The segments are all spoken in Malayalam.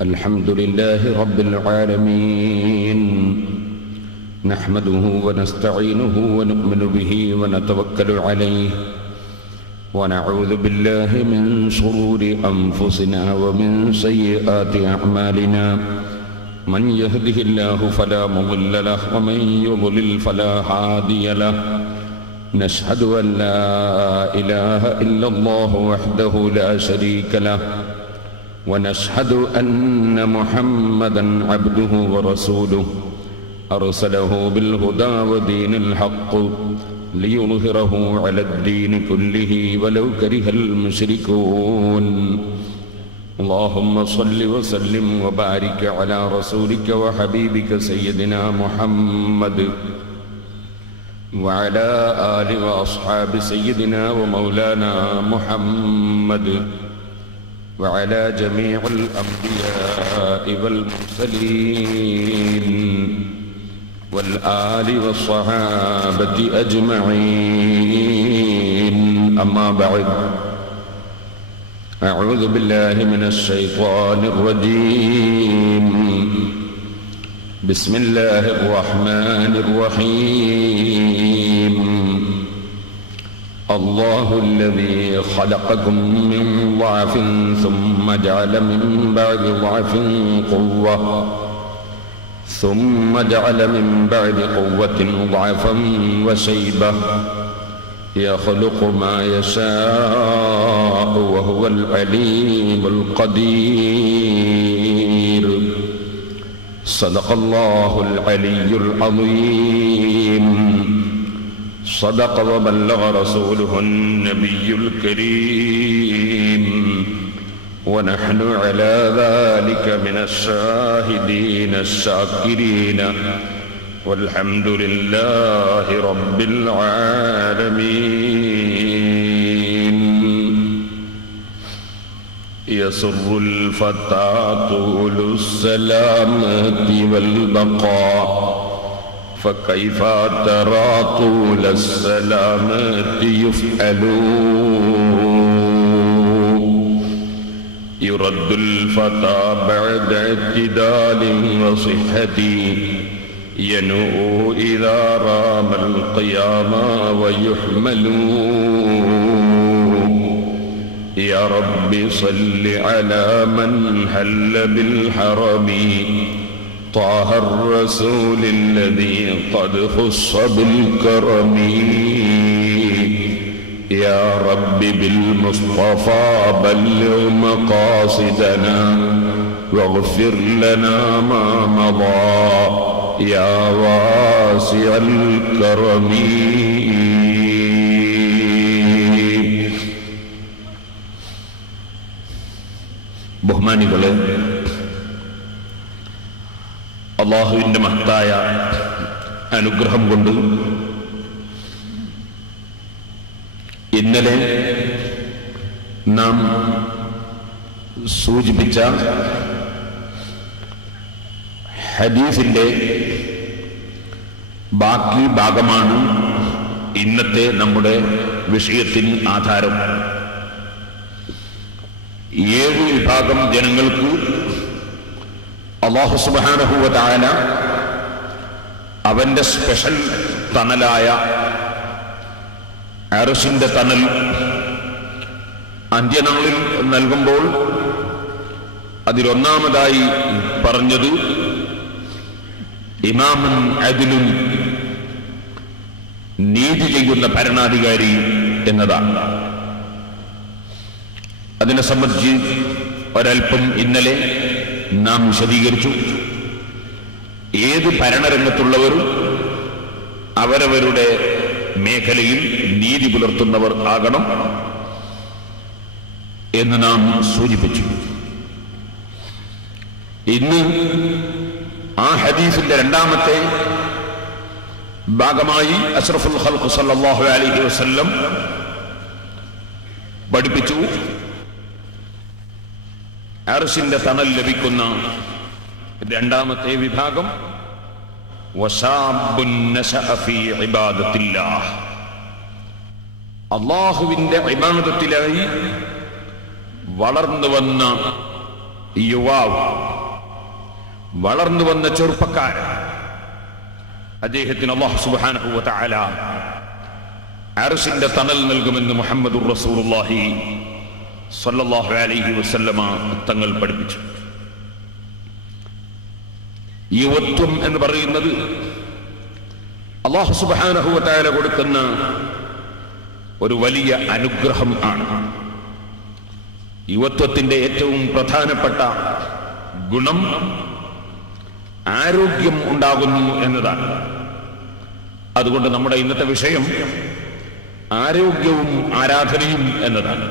الحمد لله رب العالمين نحمده ونستعينه ونؤمن به ونتوكل عليه ونعوذ بالله من شرور أنفسنا ومن سيئات أعمالنا من يهده الله فلا مضل له ومن يضلل فلا هادي له نشهد أن لا إله إلا الله وحده لا شريك له ونشهد أن محمدًا عبده ورسوله أرسله بالهدى ودين الحق ليظهره على الدين كله ولو كره المشركون اللهم صل وسلم وبارك على رسولك وحبيبك سيدنا محمد وعلى آل وأصحاب سيدنا ومولانا محمد وعلى جميع الأنبياء والمرسلين والآل والصحابة أجمعين أما بعد أعوذ بالله من الشيطان الرجيم بسم الله الرحمن الرحيم الله الذي خلقكم من ضعف ثم جعل من بعد ضعف قوة ثم جعل من بعد قوة ضعفا وشيبة يخلق ما يشاء وهو العليم القدير صدق الله العلي العظيم صدق وبلغ رسوله النبي الكريم ونحن على ذلك من الشاهدين الشاكرين والحمد لله رب العالمين يسر الفتى طول السلامة والبقاء فكيف ترى طول السلامة يفعل يرد الفتى بعد اعتدال وصحة ينوء إذا رام القيام ويحمل يا رب صل على من هل بالحرم طه الرسول الذي قد خص بالكرم يا رب بالمصطفى بلغ مقاصدنا واغفر لنا ما مضى يا واسع الكرم ബഹുമാനികളെ, അല്ലാഹുവിന്റെ മഹത്തായ അനുഗ്രഹം കൊണ്ട് ഇന്നലെ നാം സൂചിപ്പിച്ച ഹദീസിന്റെ ബാക്കി ഭാഗമാണ് ഇന്നത്തെ നമ്മുടെ വിഷയത്തിന് ആധാരം. 7 വിഭാഗം ജനങ്ങൾക്ക് അല്ലാഹു സുബ്ഹാനഹു വ തആല അവന്റെ സ്പെഷ്യൽ തണലായ അർശിന്റെ തണൽ അന്ത്യനാളിൽ നൽകുമ്പോൾ അതിലൊന്നാമതായി പറഞ്ഞത് ഇമാമുൻ അദ്ലുൻ, നീതി ചെയ്യുന്ന ഭരണാധികാരി എന്നതാണ്. അതിനെ സംബന്ധിച്ച് ഒരൽപ്പം ഇന്നലെ നാം വിശദീകരിച്ചു. ഏത് ഭരണരംഗത്തുള്ളവരും അവരവരുടെ മേഖലയിൽ നീതി പുലർത്തുന്നവർ ആകണം എന്ന് നാം സൂചിപ്പിച്ചു. ഇന്ന് ആ ഹദീസിന്റെ രണ്ടാമത്തെ ഭാഗമായി അഷ്റഫുൽ ഖൽഖ് സല്ലല്ലാഹു അലൈഹി വസല്ലം പഠിപ്പിച്ചു, അർശിന്റെ തണൽ ലഭിക്കുന്ന രണ്ടാമത്തെ വിഭാഗം വശാബുൻ നശഅ ഫീ ഇബാദത്തില്ലാഹ്, അല്ലാഹുവിന്റെ ഇബാദത്തിലായി വളർന്നു വന്ന യുവാവ്, വളർന്നു വന്ന ചെറുപ്പക്കാരൻ, അദ്ദേഹത്തിന് അല്ലാഹു സുബ്ഹാനഹു വ തആല അർശിന്റെ തണൽ നൽകുമെന്ന് മുഹമ്മദുർ റസൂലുള്ളാഹി സ്വല്ലല്ലാഹു അലൈഹി വസല്ലമ തങ്ങൾ പഠിപ്പിച്ചു. യുവത്വം എന്ന് പറയുന്നത് അല്ലാഹു സുബ്ഹാനഹു വ തആല കൊടുക്കുന്ന ഒരു വലിയ അനുഗ്രഹം ആണ്. യുവത്വത്തിന്റെ ഏറ്റവും പ്രധാനപ്പെട്ട ഗുണം ആരോഗ്യം ഉണ്ടാകുന്നു എന്നതാണ്. അതുകൊണ്ട് നമ്മുടെ ഇന്നത്തെ വിഷയം ആരോഗ്യവും ആരാധനയും എന്നതാണ്.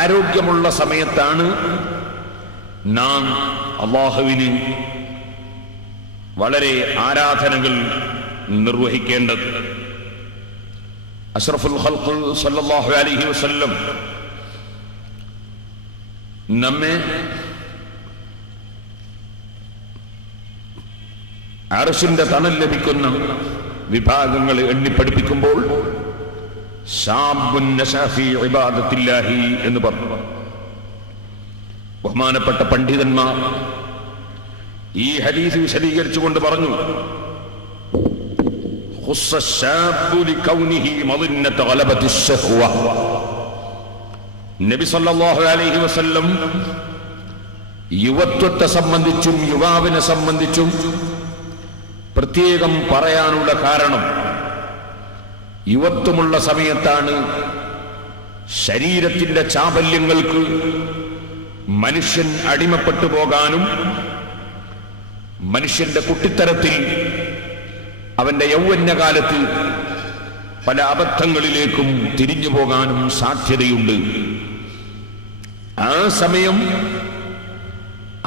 ആരോഗ്യമുള്ള സമയത്താണ് നാം അല്ലാഹുവിന് വളരെ ആരാധനകൾ നിർവഹിക്കേണ്ടത്. അഷ്റഫുൽ ഖൽഖ് സല്ലല്ലാഹു അലൈഹി വസല്ലം നമ്മെ അർശിന്റെ തണൽ ലഭിക്കുന്ന വിഭാഗങ്ങൾ എണ്ണിപ്പഠിപ്പിക്കുമ്പോൾ ശാബുൻ നശഅ ഫീ ഇബാദത്തില്ലാഹി എന്ന് പറഞ്ഞു. ബഹുമാനപ്പെട്ട പണ്ഡിതന്മാർ ഈ ഹദീസ് വിശദീകരിച്ചുകൊണ്ട് പറഞ്ഞു, ഖുസ്സ ശാബു ലികൗനിഹി മദിന്നത ഗലബത്തി ശഹ്വ. നബി സല്ലല്ലാഹു അലൈഹി വസല്ലം യുവത്വത്തെ സംബന്ധിച്ചും യുവാവിനെ സംബന്ധിച്ചും പ്രത്യേകം പറയാനുള്ള കാരണം, യുവത്വമുള്ള സമയത്താണ് ശരീരത്തിന്റെ ചാബല്യങ്ങൾക്ക് മനുഷ്യൻ അടിമപ്പെട്ടു പോകാനും മനുഷ്യന്റെ കുട്ടിത്തരത്തിൽ അവന്റെ യൗവന്യകാലത്ത് പല അബദ്ധങ്ങളിലേക്കും തിരിഞ്ഞു പോകാനും സാധ്യതയുണ്ട്. ആ സമയം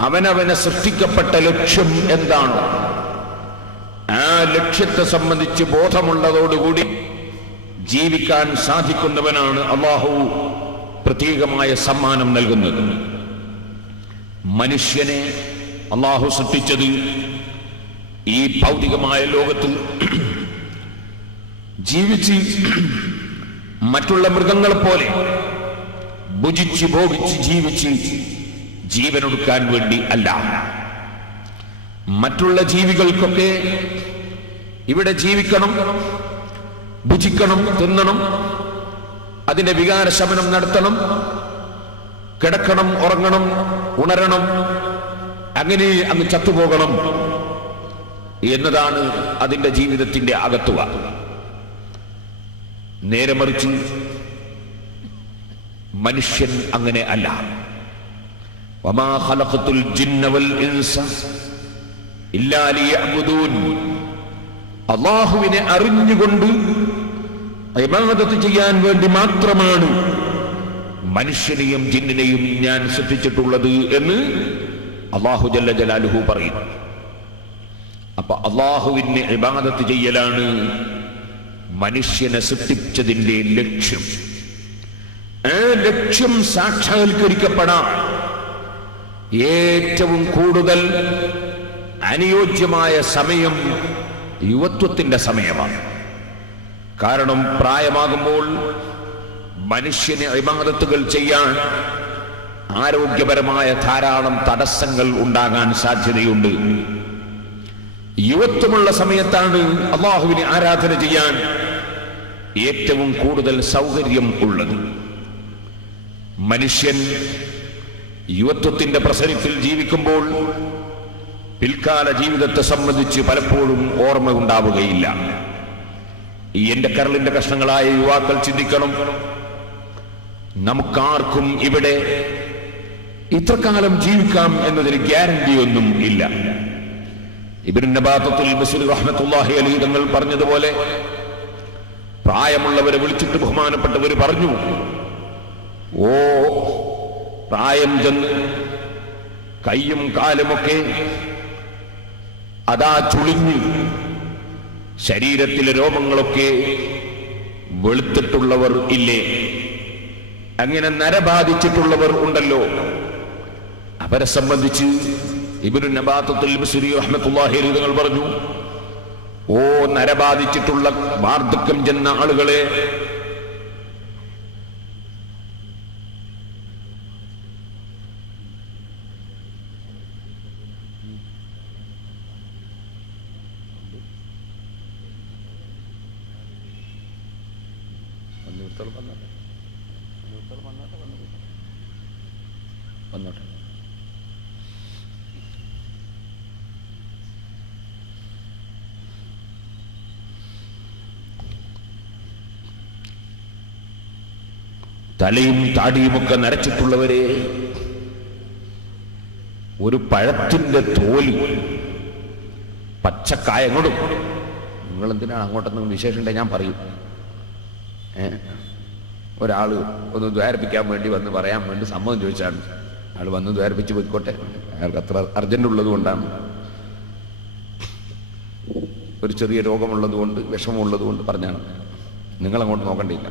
അവനവനെ സൃഷ്ടിക്കപ്പെട്ട ലക്ഷ്യം എന്താണോ ആ ലക്ഷ്യത്തെ സംബന്ധിച്ച് ബോധമുള്ളതോടുകൂടി ജീവിക്കാൻ സാധിക്കുന്നവനാണ് അല്ലാഹു പ്രത്യേകമായ സമ്മാനം നൽകുന്നത്. മനുഷ്യനെ അല്ലാഹു സൃഷ്ടിച്ചത് ഈ ഭൗതികമായ ലോകത്ത് ജീവിച്ച് മറ്റുള്ള മൃഗങ്ങളെ പോലെ ഭുജിച്ച് ഭോഗിച്ച് ജീവിച്ച് ജീവനൊടുക്കാൻ വേണ്ടി അല്ല. മറ്റുള്ള ജീവികൾക്കൊക്കെ ഇവിടെ ജീവിക്കണം, ഭുജിക്കണം, തിന്നണം, അതിന്റെ വികാരശമനം നടത്തണം, കിടക്കണം, ഉറങ്ങണം, ഉണരണം, അങ്ങനെ അങ്ങ് ചത്തുപോകണം എന്നതാണ് അതിന്റെ ജീവിതത്തിന്റെ അകത്തുക. നേരെ മറിച്ച് മനുഷ്യൻ അങ്ങനെ അല്ല. വമാ ഖലഖതുൽ ജിന്ന വൽ ഇൻസ ഇല്ലാ ലിയഅ്ബുദൂൻ. അല്ലാഹുവിനെ അറിഞ്ഞുകൊണ്ട് ഇബാദത്ത് ചെയ്യാൻ വേണ്ടി മാത്രമാണ് മനുഷ്യനെയും ജിന്നിനെയും ഞാൻ സൃഷ്ടിച്ചിട്ടുള്ളത് എന്ന് അല്ലാഹു ജല്ല ജലാലുഹു പറയുന്നു. അപ്പൊ അല്ലാഹുവിനെ ഇബാദത്ത് ചെയ്യലാണ് മനുഷ്യനെ സൃഷ്ടിച്ചതിന്റെ ലക്ഷ്യം. ആ ലക്ഷ്യം സാക്ഷാത്കരിക്കപ്പെടാൻ ഏറ്റവും കൂടുതൽ അനുയോജ്യമായ സമയം യുവത്വത്തിന്റെ സമയമാണ്. കാരണം പ്രായമാകുമ്പോൾ മനുഷ്യന് ഇബാദത്തുകൾ ചെയ്യാൻ ആരോഗ്യപരമായ ധാരാളം തടസ്സങ്ങൾ ഉണ്ടാകാൻ സാധ്യതയുണ്ട്. യുവത്വമുള്ള സമയത്താണ് അല്ലാഹുവിനെ ആരാധന ചെയ്യാൻ ഏറ്റവും കൂടുതൽ സൗകര്യം ഉള്ളത്. മനുഷ്യൻ യുവത്വത്തിന്റെ പ്രസരിപ്പിൽ ജീവിക്കുമ്പോൾ പിൽക്കാല ജീവിതത്തെ സംബന്ധിച്ച് പലപ്പോഴും ഓർമ്മ ഉണ്ടാവുകയില്ല. ഈ എന്റെ കരളിന്റെ കഷ്ണങ്ങളായ യുവാക്കൾ ചിന്തിക്കണം, നമുക്കാർക്കും ഇവിടെ ഇത്രകാലം ജീവിക്കാം എന്നതിന് ഗ്യാരണ്ടിയൊന്നും ഇല്ല. ഇബ്നു നബാത്തുൽ ബസ്രി റഹ്മത്തുള്ളാഹി അലൈഹി തങ്ങൾ പറഞ്ഞതുപോലെ പ്രായമുള്ളവരെ വിളിച്ചിട്ട് ബഹുമാനപ്പെട്ടവർ പറഞ്ഞു, ഓ പ്രായം ചെന്ന് കയ്യും കാലുമൊക്കെ അതാ ചുളിഞ്ഞ് ശരീരത്തിലെ രോമങ്ങളൊക്കെ വെളുത്തിട്ടുള്ളവർ ഇല്ലേ, അങ്ങനെ നരബാധിച്ചിട്ടുള്ളവർ ഉണ്ടല്ലോ. അവരെ സംബന്ധിച്ച് ഇബ്നു നബാത്തുൽ ബസ്രി റഹ്മത്തുള്ളാഹി അലൈഹി തങ്ങൾ പറഞ്ഞു, ഓ നരബാധിച്ചിട്ടുള്ള വാർദ്ധക്യം ചെന്ന ആളുകളെ, വന്നോട്ടെ. തലയും താടിയുമൊക്കെ നരച്ചിട്ടുള്ളവരെ, ഒരു പഴത്തിന്റെ തോല് പച്ചക്കായ അങ്ങോട്ടും, നിങ്ങൾ എന്തിനാണ് അങ്ങോട്ടൊന്നും വിശേഷം ഉണ്ടെങ്കിൽ ഞാൻ പറയും. ഒരാൾ ഒന്ന് ദ്വാരപ്പിക്കാൻ വേണ്ടി വന്ന് പറയാൻ വേണ്ടി സമ്മതം ചോദിച്ചാണ്. അയാൾ വന്ന് ദ്വാരപ്പിച്ച് പോയിക്കോട്ടെ, അയാൾക്ക് അത്ര അർജന്റ് ഉള്ളത് കൊണ്ടാണ്, ഒരു ചെറിയ രോഗമുള്ളത് കൊണ്ട്, വിഷമമുള്ളത് കൊണ്ട് പറഞ്ഞാണ്. നിങ്ങളങ്ങോട്ട് നോക്കണ്ടില്ല.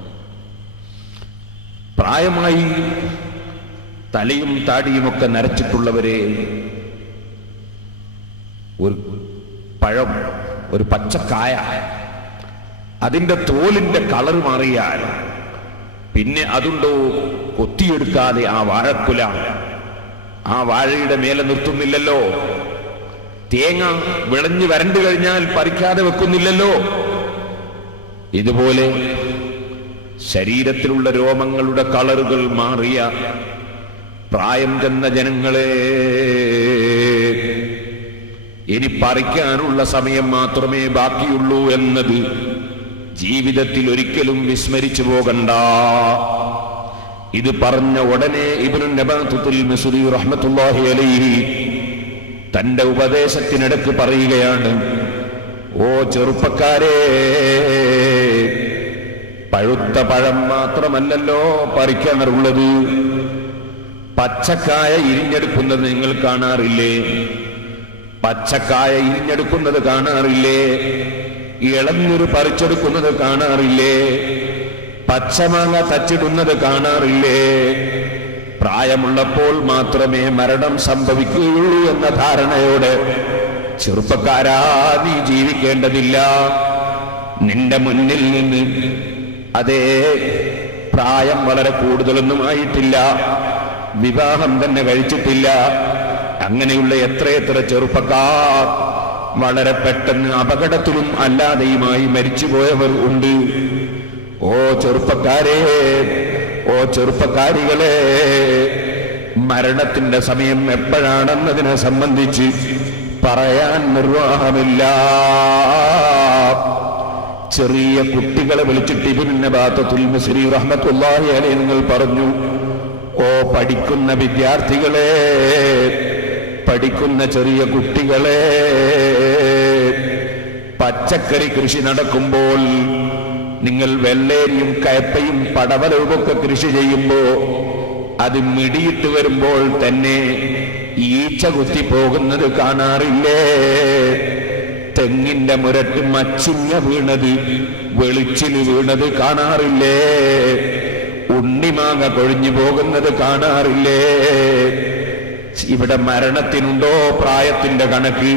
പ്രായമായി തലയും താടിയുമൊക്കെ നരച്ചിട്ടുള്ളവരെ, ഒരു പഴം, ഒരു പച്ചക്കായ, അതിന്റെ തോലിന്റെ കളർ മാറിയാൽ പിന്നെ അതുണ്ടോ കൊത്തിയെടുക്കാതെ ആ വാഴക്കുല ആ വാഴയുടെ മേലെ നിർത്തുന്നില്ലല്ലോ. തേങ്ങ വിളഞ്ഞു വരണ്ടു കഴിഞ്ഞാൽ പറിക്കാതെ വെക്കുന്നില്ലല്ലോ. ഇതുപോലെ ശരീരത്തിലുള്ള രോമങ്ങളുടെ കളറുകൾ മാറിയ പ്രായം ചെന്ന ജനങ്ങളെ, ഇനി പറിക്കാനുള്ള സമയം മാത്രമേ ബാക്കിയുള്ളൂ എന്നത് ജീവിതത്തിൽ ഒരിക്കലും വിസ്മരിച്ചു പോകണ്ട. ഇത് പറഞ്ഞ ഉടനെ ഇബ്നു നബാത്തുൽ മിസ്രി റഹ്മത്തുള്ളാഹി അലൈഹി തന്റെ ഉപദേശത്തിനിടക്ക് പറയുകയാണ്, ഓ ചെറുപ്പക്കാരെ, പഴുത്ത പഴം മാത്രമല്ലല്ലോ പറിക്കാറുള്ളത്, പച്ചക്കായ ഇരിഞ്ഞെടുക്കുന്നത് നിങ്ങൾ കാണാറില്ലേ? പച്ചക്കായ ഇരിഞ്ഞെടുക്കുന്നത് കാണാറില്ലേ? ഇളഞ്ഞൊരു പറിച്ചെടുക്കുന്നത് കാണാറില്ലേ? പച്ചമാങ്ങ തച്ചിടുന്നത് കാണാറില്ലേ? പ്രായമുള്ളപ്പോൾ മാത്രമേ മരണം സംഭവിക്കുകയുള്ളൂ എന്ന ധാരണയോടെ ചെറുപ്പക്കാരാ നീ ജീവിക്കേണ്ടതില്ല. നിന്റെ മുന്നിൽ നിന്ന് അതേ പ്രായം വളരെ കൂടുതലൊന്നും ആയിട്ടില്ല, വിവാഹം തന്നെ കഴിച്ചിട്ടില്ല, അങ്ങനെയുള്ള എത്രയെത്ര ചെറുപ്പക്കാർ വളരെ പെട്ടെന്ന് അപകടത്തിലും അല്ലാതെയുമായി മരിച്ചുപോയവർ ഉണ്ട്. ഓ ചെറുപ്പക്കാരെ, ഓ ചെറുപ്പക്കാരികളെ, മരണത്തിന്റെ സമയം എപ്പോഴാണെന്നതിനെ സംബന്ധിച്ച് പറയാൻ നിർവാഹമില്ല. ചെറിയ കുട്ടികളെ വിളിച്ചിട്ട് ഇബ്നു നബാത്തുൽ മിസ്രി റഹ്മത്തുള്ളാഹി അലൈഹി നിങ്ങൾ പറഞ്ഞു, ഓ പഠിക്കുന്ന വിദ്യാർത്ഥികളെ, പഠിക്കുന്ന ചെറിയ കുട്ടികളെ, പച്ചക്കറി കൃഷി നടക്കുമ്പോൾ നിങ്ങൾ വെള്ളേരിയും കയപ്പയും പടവലവുമൊക്കെ കൃഷി ചെയ്യുമ്പോ അത് മിടിയിട്ട് വരുമ്പോൾ തന്നെ ഈച്ച കുത്തി പോകുന്നത് കാണാറില്ലേ? തെങ്ങിന്റെ മുരട്ട് മച്ചിങ്ങ വീണത്, വെളിച്ചില് വീണത് കാണാറില്ലേ? ഉണ്ണിമാങ്ങ കൊഴിഞ്ഞു പോകുന്നത് കാണാറില്ലേ? ഇവിടെ മരണത്തിനുണ്ടോ പ്രായത്തിന്റെ കണക്ക്?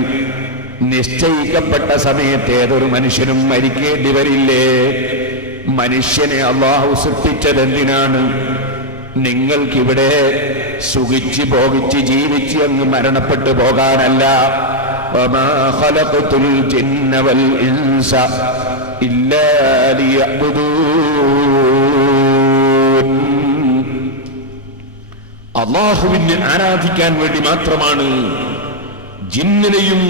നിശ്ചയിക്കപ്പെട്ട സമയത്ത് ഏതൊരു മനുഷ്യനും മരിക്കേണ്ടി വരില്ലേ? മനുഷ്യനെ അല്ലാഹു സൃഷ്ടിച്ചതെന്തിനാണ്? നിങ്ങൾക്കിവിടെ സുഖിച്ച് ഭോഗിച്ച് ജീവിച്ച് അങ്ങ് മരണപ്പെട്ടു പോകാനല്ല. വമാ ഖലഖതുൽ ജിന്ന വൽ ഇൻസ ഇല്ലാ ലിയഅ്ബുദൂൻ. അല്ലാഹുവിനെ ആരാധിക്കാൻ വേണ്ടി മാത്രമാണ് ജിന്നിനെയും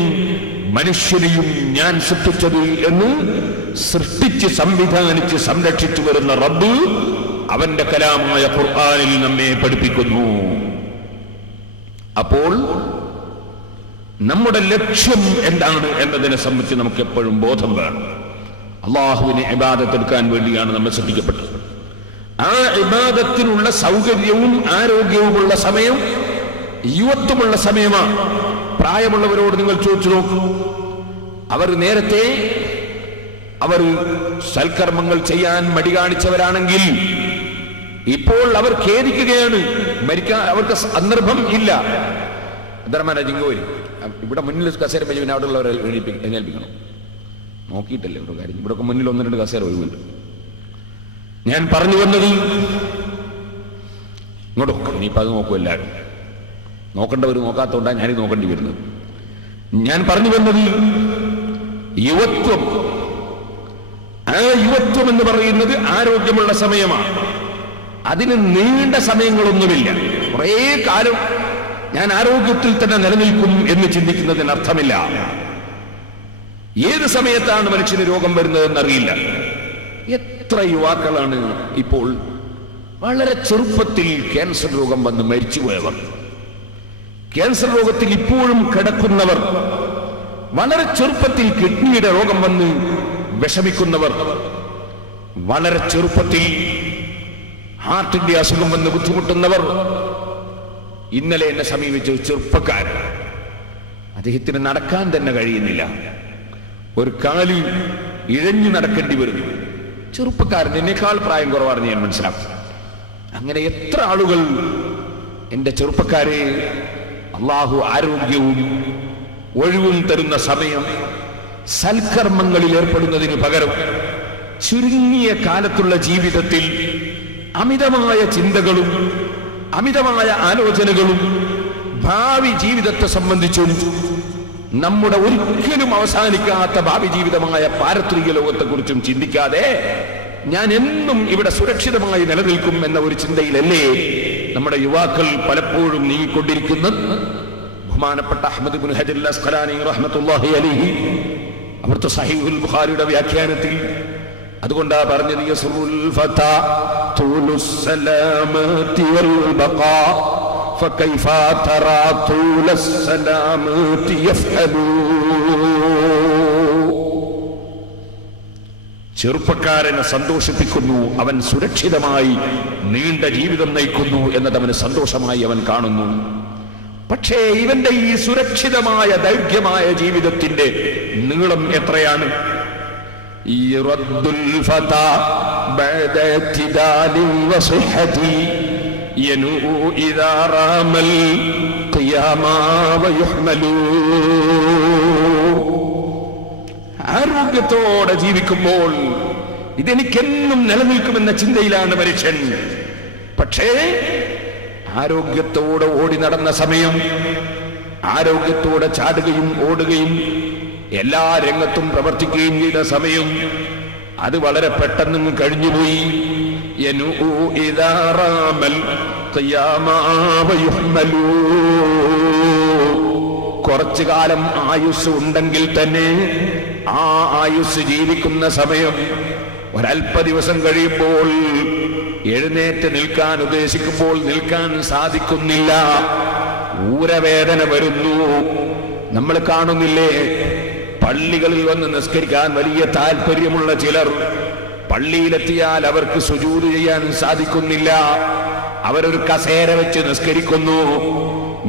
മനുഷ്യനെയും ഞാൻ സൃഷ്ടിച്ചത് എന്ന് സൃഷ്ടിച്ച് സംവിധാനിച്ച് സംരക്ഷിച്ചു വരുന്ന റബ്ബ് അവന്റെ കലാമായ ഖുർആനിൽ നമ്മെ പഠിപ്പിക്കുന്നു. അപ്പോൾ നമ്മുടെ ലക്ഷ്യം എന്താണ് എന്നതിനെ സംബന്ധിച്ച് നമുക്ക് എപ്പോഴും ബോധം വേണം. അള്ളാഹുവിനെ ഇബാദത്ത് എടുക്കാൻ വേണ്ടിയാണ് നമ്മൾ സൃഷ്ടിക്കപ്പെട്ടത്. ആ ഇബാദത്തിനുള്ള സൗകര്യവും ആരോഗ്യവുമുള്ള സമയം യുവത്വമുള്ള സമയമാണ്. പ്രായമുള്ളവരോട് നിങ്ങൾ ചോദിച്ചു നോക്കൂ, അവർ നേരത്തെ സൽക്കർമ്മങ്ങൾ ചെയ്യാൻ മടി കാണിച്ചവരാണെങ്കിൽ ഇപ്പോൾ അവർ ഖേദിക്കുകയാണ്. മരിക്കാൻ അവർക്ക് സന്ദർഭം ഇല്ല. ജിങ്കോരി ഇവിടെ മുന്നിൽ കസേര വെച്ച് പിന്നെ അവിടെ ഉള്ളവരെ എഴുന്നേൽപ്പിക്കണം. നോക്കിയിട്ടല്ലേ ഒരു കാര്യം. ഇവിടെ മുന്നിൽ 1-2 കസേര ഒഴിവുണ്ട്. ഞാൻ പറഞ്ഞു വന്നത് ഇങ്ങോട്ട് ഇനിയിപ്പോൾ അത് നോക്കൂ. എല്ലാവരും നോക്കേണ്ടവർ നോക്കാത്തതുകൊണ്ടാണ് ഞാനിത് നോക്കേണ്ടി വരുന്നത്. ഞാൻ പറഞ്ഞു വന്നത് യുവത്വം ആ യുവത്വം എന്ന് പറയുന്നത് ആരോഗ്യമുള്ള സമയമാണ്. അതിന് നീണ്ട സമയങ്ങളൊന്നുമില്ല. കുറേ കാലം ഞാൻ ആരോഗ്യത്തിൽ തന്നെ നിലനിൽക്കും എന്ന് ചിന്തിക്കുന്നതിന് അർത്ഥമില്ല. ഏത് സമയത്താണ് മനുഷ്യന് രോഗം വരുന്നതെന്നറിയില്ല. എത്ര യുവാക്കളാണ് ഇപ്പോൾ വളരെ ചെറുപ്പത്തിൽ ക്യാൻസർ രോഗം വന്ന് മരിച്ചുപോയവർ, ക്യാൻസർ രോഗത്തിൽ ഇപ്പോഴും കിടക്കുന്നവർ, വളരെ ചെറുപ്പത്തിൽ കിഡ്നിയുടെ രോഗം വന്ന് വിഷമിക്കുന്നവർ, വളരെ ചെറുപ്പത്തിൽ ഹാർട്ടിന്റെ അസുഖം വന്ന് ബുദ്ധിമുട്ടുന്നവർ. ഇന്നലെ എന്നെ സമീപിച്ച ഒരു ചെറുപ്പക്കാരൻ, അദ്ദേഹത്തിന് നടക്കാൻ തന്നെ കഴിയുന്നില്ല, ഒരു കാല് ഇഴഞ്ഞു നടക്കേണ്ടി വരുന്നു. ചെറുപ്പക്കാരൻ, എന്നേക്കാൾ പ്രായം കുറവാണെന്ന് ഞാൻ മനസ്സിലാക്കും. അങ്ങനെ എത്ര ആളുകൾ എന്റെ ചെറുപ്പക്കാരെ അള്ളാഹു ആരോഗ്യവും ഒഴിവും തരുന്ന സമയം സൽക്കർമ്മങ്ങളിൽ ഏർപ്പെടുന്നതിന് പകരം ചുരുങ്ങിയ കാലത്തുള്ള ജീവിതത്തിൽ അമിതമായ ചിന്തകളും അമിതമായ ആലോചനകളും ഭാവി ജീവിതത്തെ സംബന്ധിച്ചും നമ്മുടെ ഒരിക്കലും അവസാനിക്കാത്ത ഭാവി ജീവിതമായ പാരത്രിക ലോകത്തെക്കുറിച്ചും ചിന്തിക്കാതെ ഞാൻ എന്നും ഇവിടെ സുരക്ഷിതമായി നിലനിൽക്കും എന്ന ഒരു ചിന്തയിലല്ലേ നമ്മുടെ യുവാക്കൾ പലപ്പോഴും നീങ്ങിക്കൊണ്ടിരിക്കുന്നത്. ബഹുമാനപ്പെട്ട അഹ്മദ് ഇബ്നു ഹജർ അൽ അസ്ഖലാനി റഹ്മത്തുള്ളാഹി അലൈഹി അവിടുത്തെ സഹീഹുൽ ബുഖാരിയുടെ വ്യാഖ്യാനത്തിൽ അതുകൊണ്ടാ പറഞ്ഞത്, യസ്റുൽ ഫതാ തൂലുസ് സലാമതി വൽ ബഖാ ഫകൈഫ തറാ തൂലസ് സലാമതി യഫ്അലൂ. ചെറുപ്പക്കാരനെ സന്തോഷിപ്പിക്കുന്നു, അവൻ സുരക്ഷിതമായി നീണ്ട ജീവിതം നയിക്കുന്നു എന്നത് അവന് സന്തോഷമായി അവൻ കാണുന്നു. പക്ഷേ ഇവന്റെ ഈ സുരക്ഷിതമായ ദൈർഘ്യമായ ജീവിതത്തിന്റെ നീളം എത്രയാണ്? ആരോഗ്യത്തോടെ ജീവിക്കുമ്പോൾ ഇതെനിക്കെന്നും നിലനിൽക്കുമെന്ന ചിന്തയിലാണ് മനുഷ്യൻ. പക്ഷേ ആരോഗ്യത്തോടെ ഓടി നടന്ന സമയം, ആരോഗ്യത്തോടെ ചാടുകയും ഓടുകയും എല്ലാ രംഗത്തും പ്രവർത്തിക്കുകയും ചെയ്ത സമയം അത് വളരെ പെട്ടെന്ന് കഴിഞ്ഞുപോയി. കുറച്ചു കാലം ആയുസ് ഉണ്ടെങ്കിൽ തന്നെ ആ ആയുസ് ജീവിക്കുന്ന സമയം ഒരൽപ്പ ദിവസം കഴിയുമ്പോൾ എഴുന്നേറ്റ് നിൽക്കാൻ ഉദ്ദേശിക്കുമ്പോൾ നിൽക്കാൻ സാധിക്കുന്നില്ല, ഊരവേദന വരുന്നു. നമ്മൾ കാണുന്നില്ലേ, പള്ളികളിൽ വന്ന് നിസ്കരിക്കാൻ വലിയ താല്പര്യമുള്ള ചിലർ പള്ളിയിലെത്തിയാൽ അവർക്ക് സുജൂദ് ചെയ്യാൻ സാധിക്കുന്നില്ല. അവരൊരു കസേര വെച്ച് നിസ്കരിക്കുന്നു,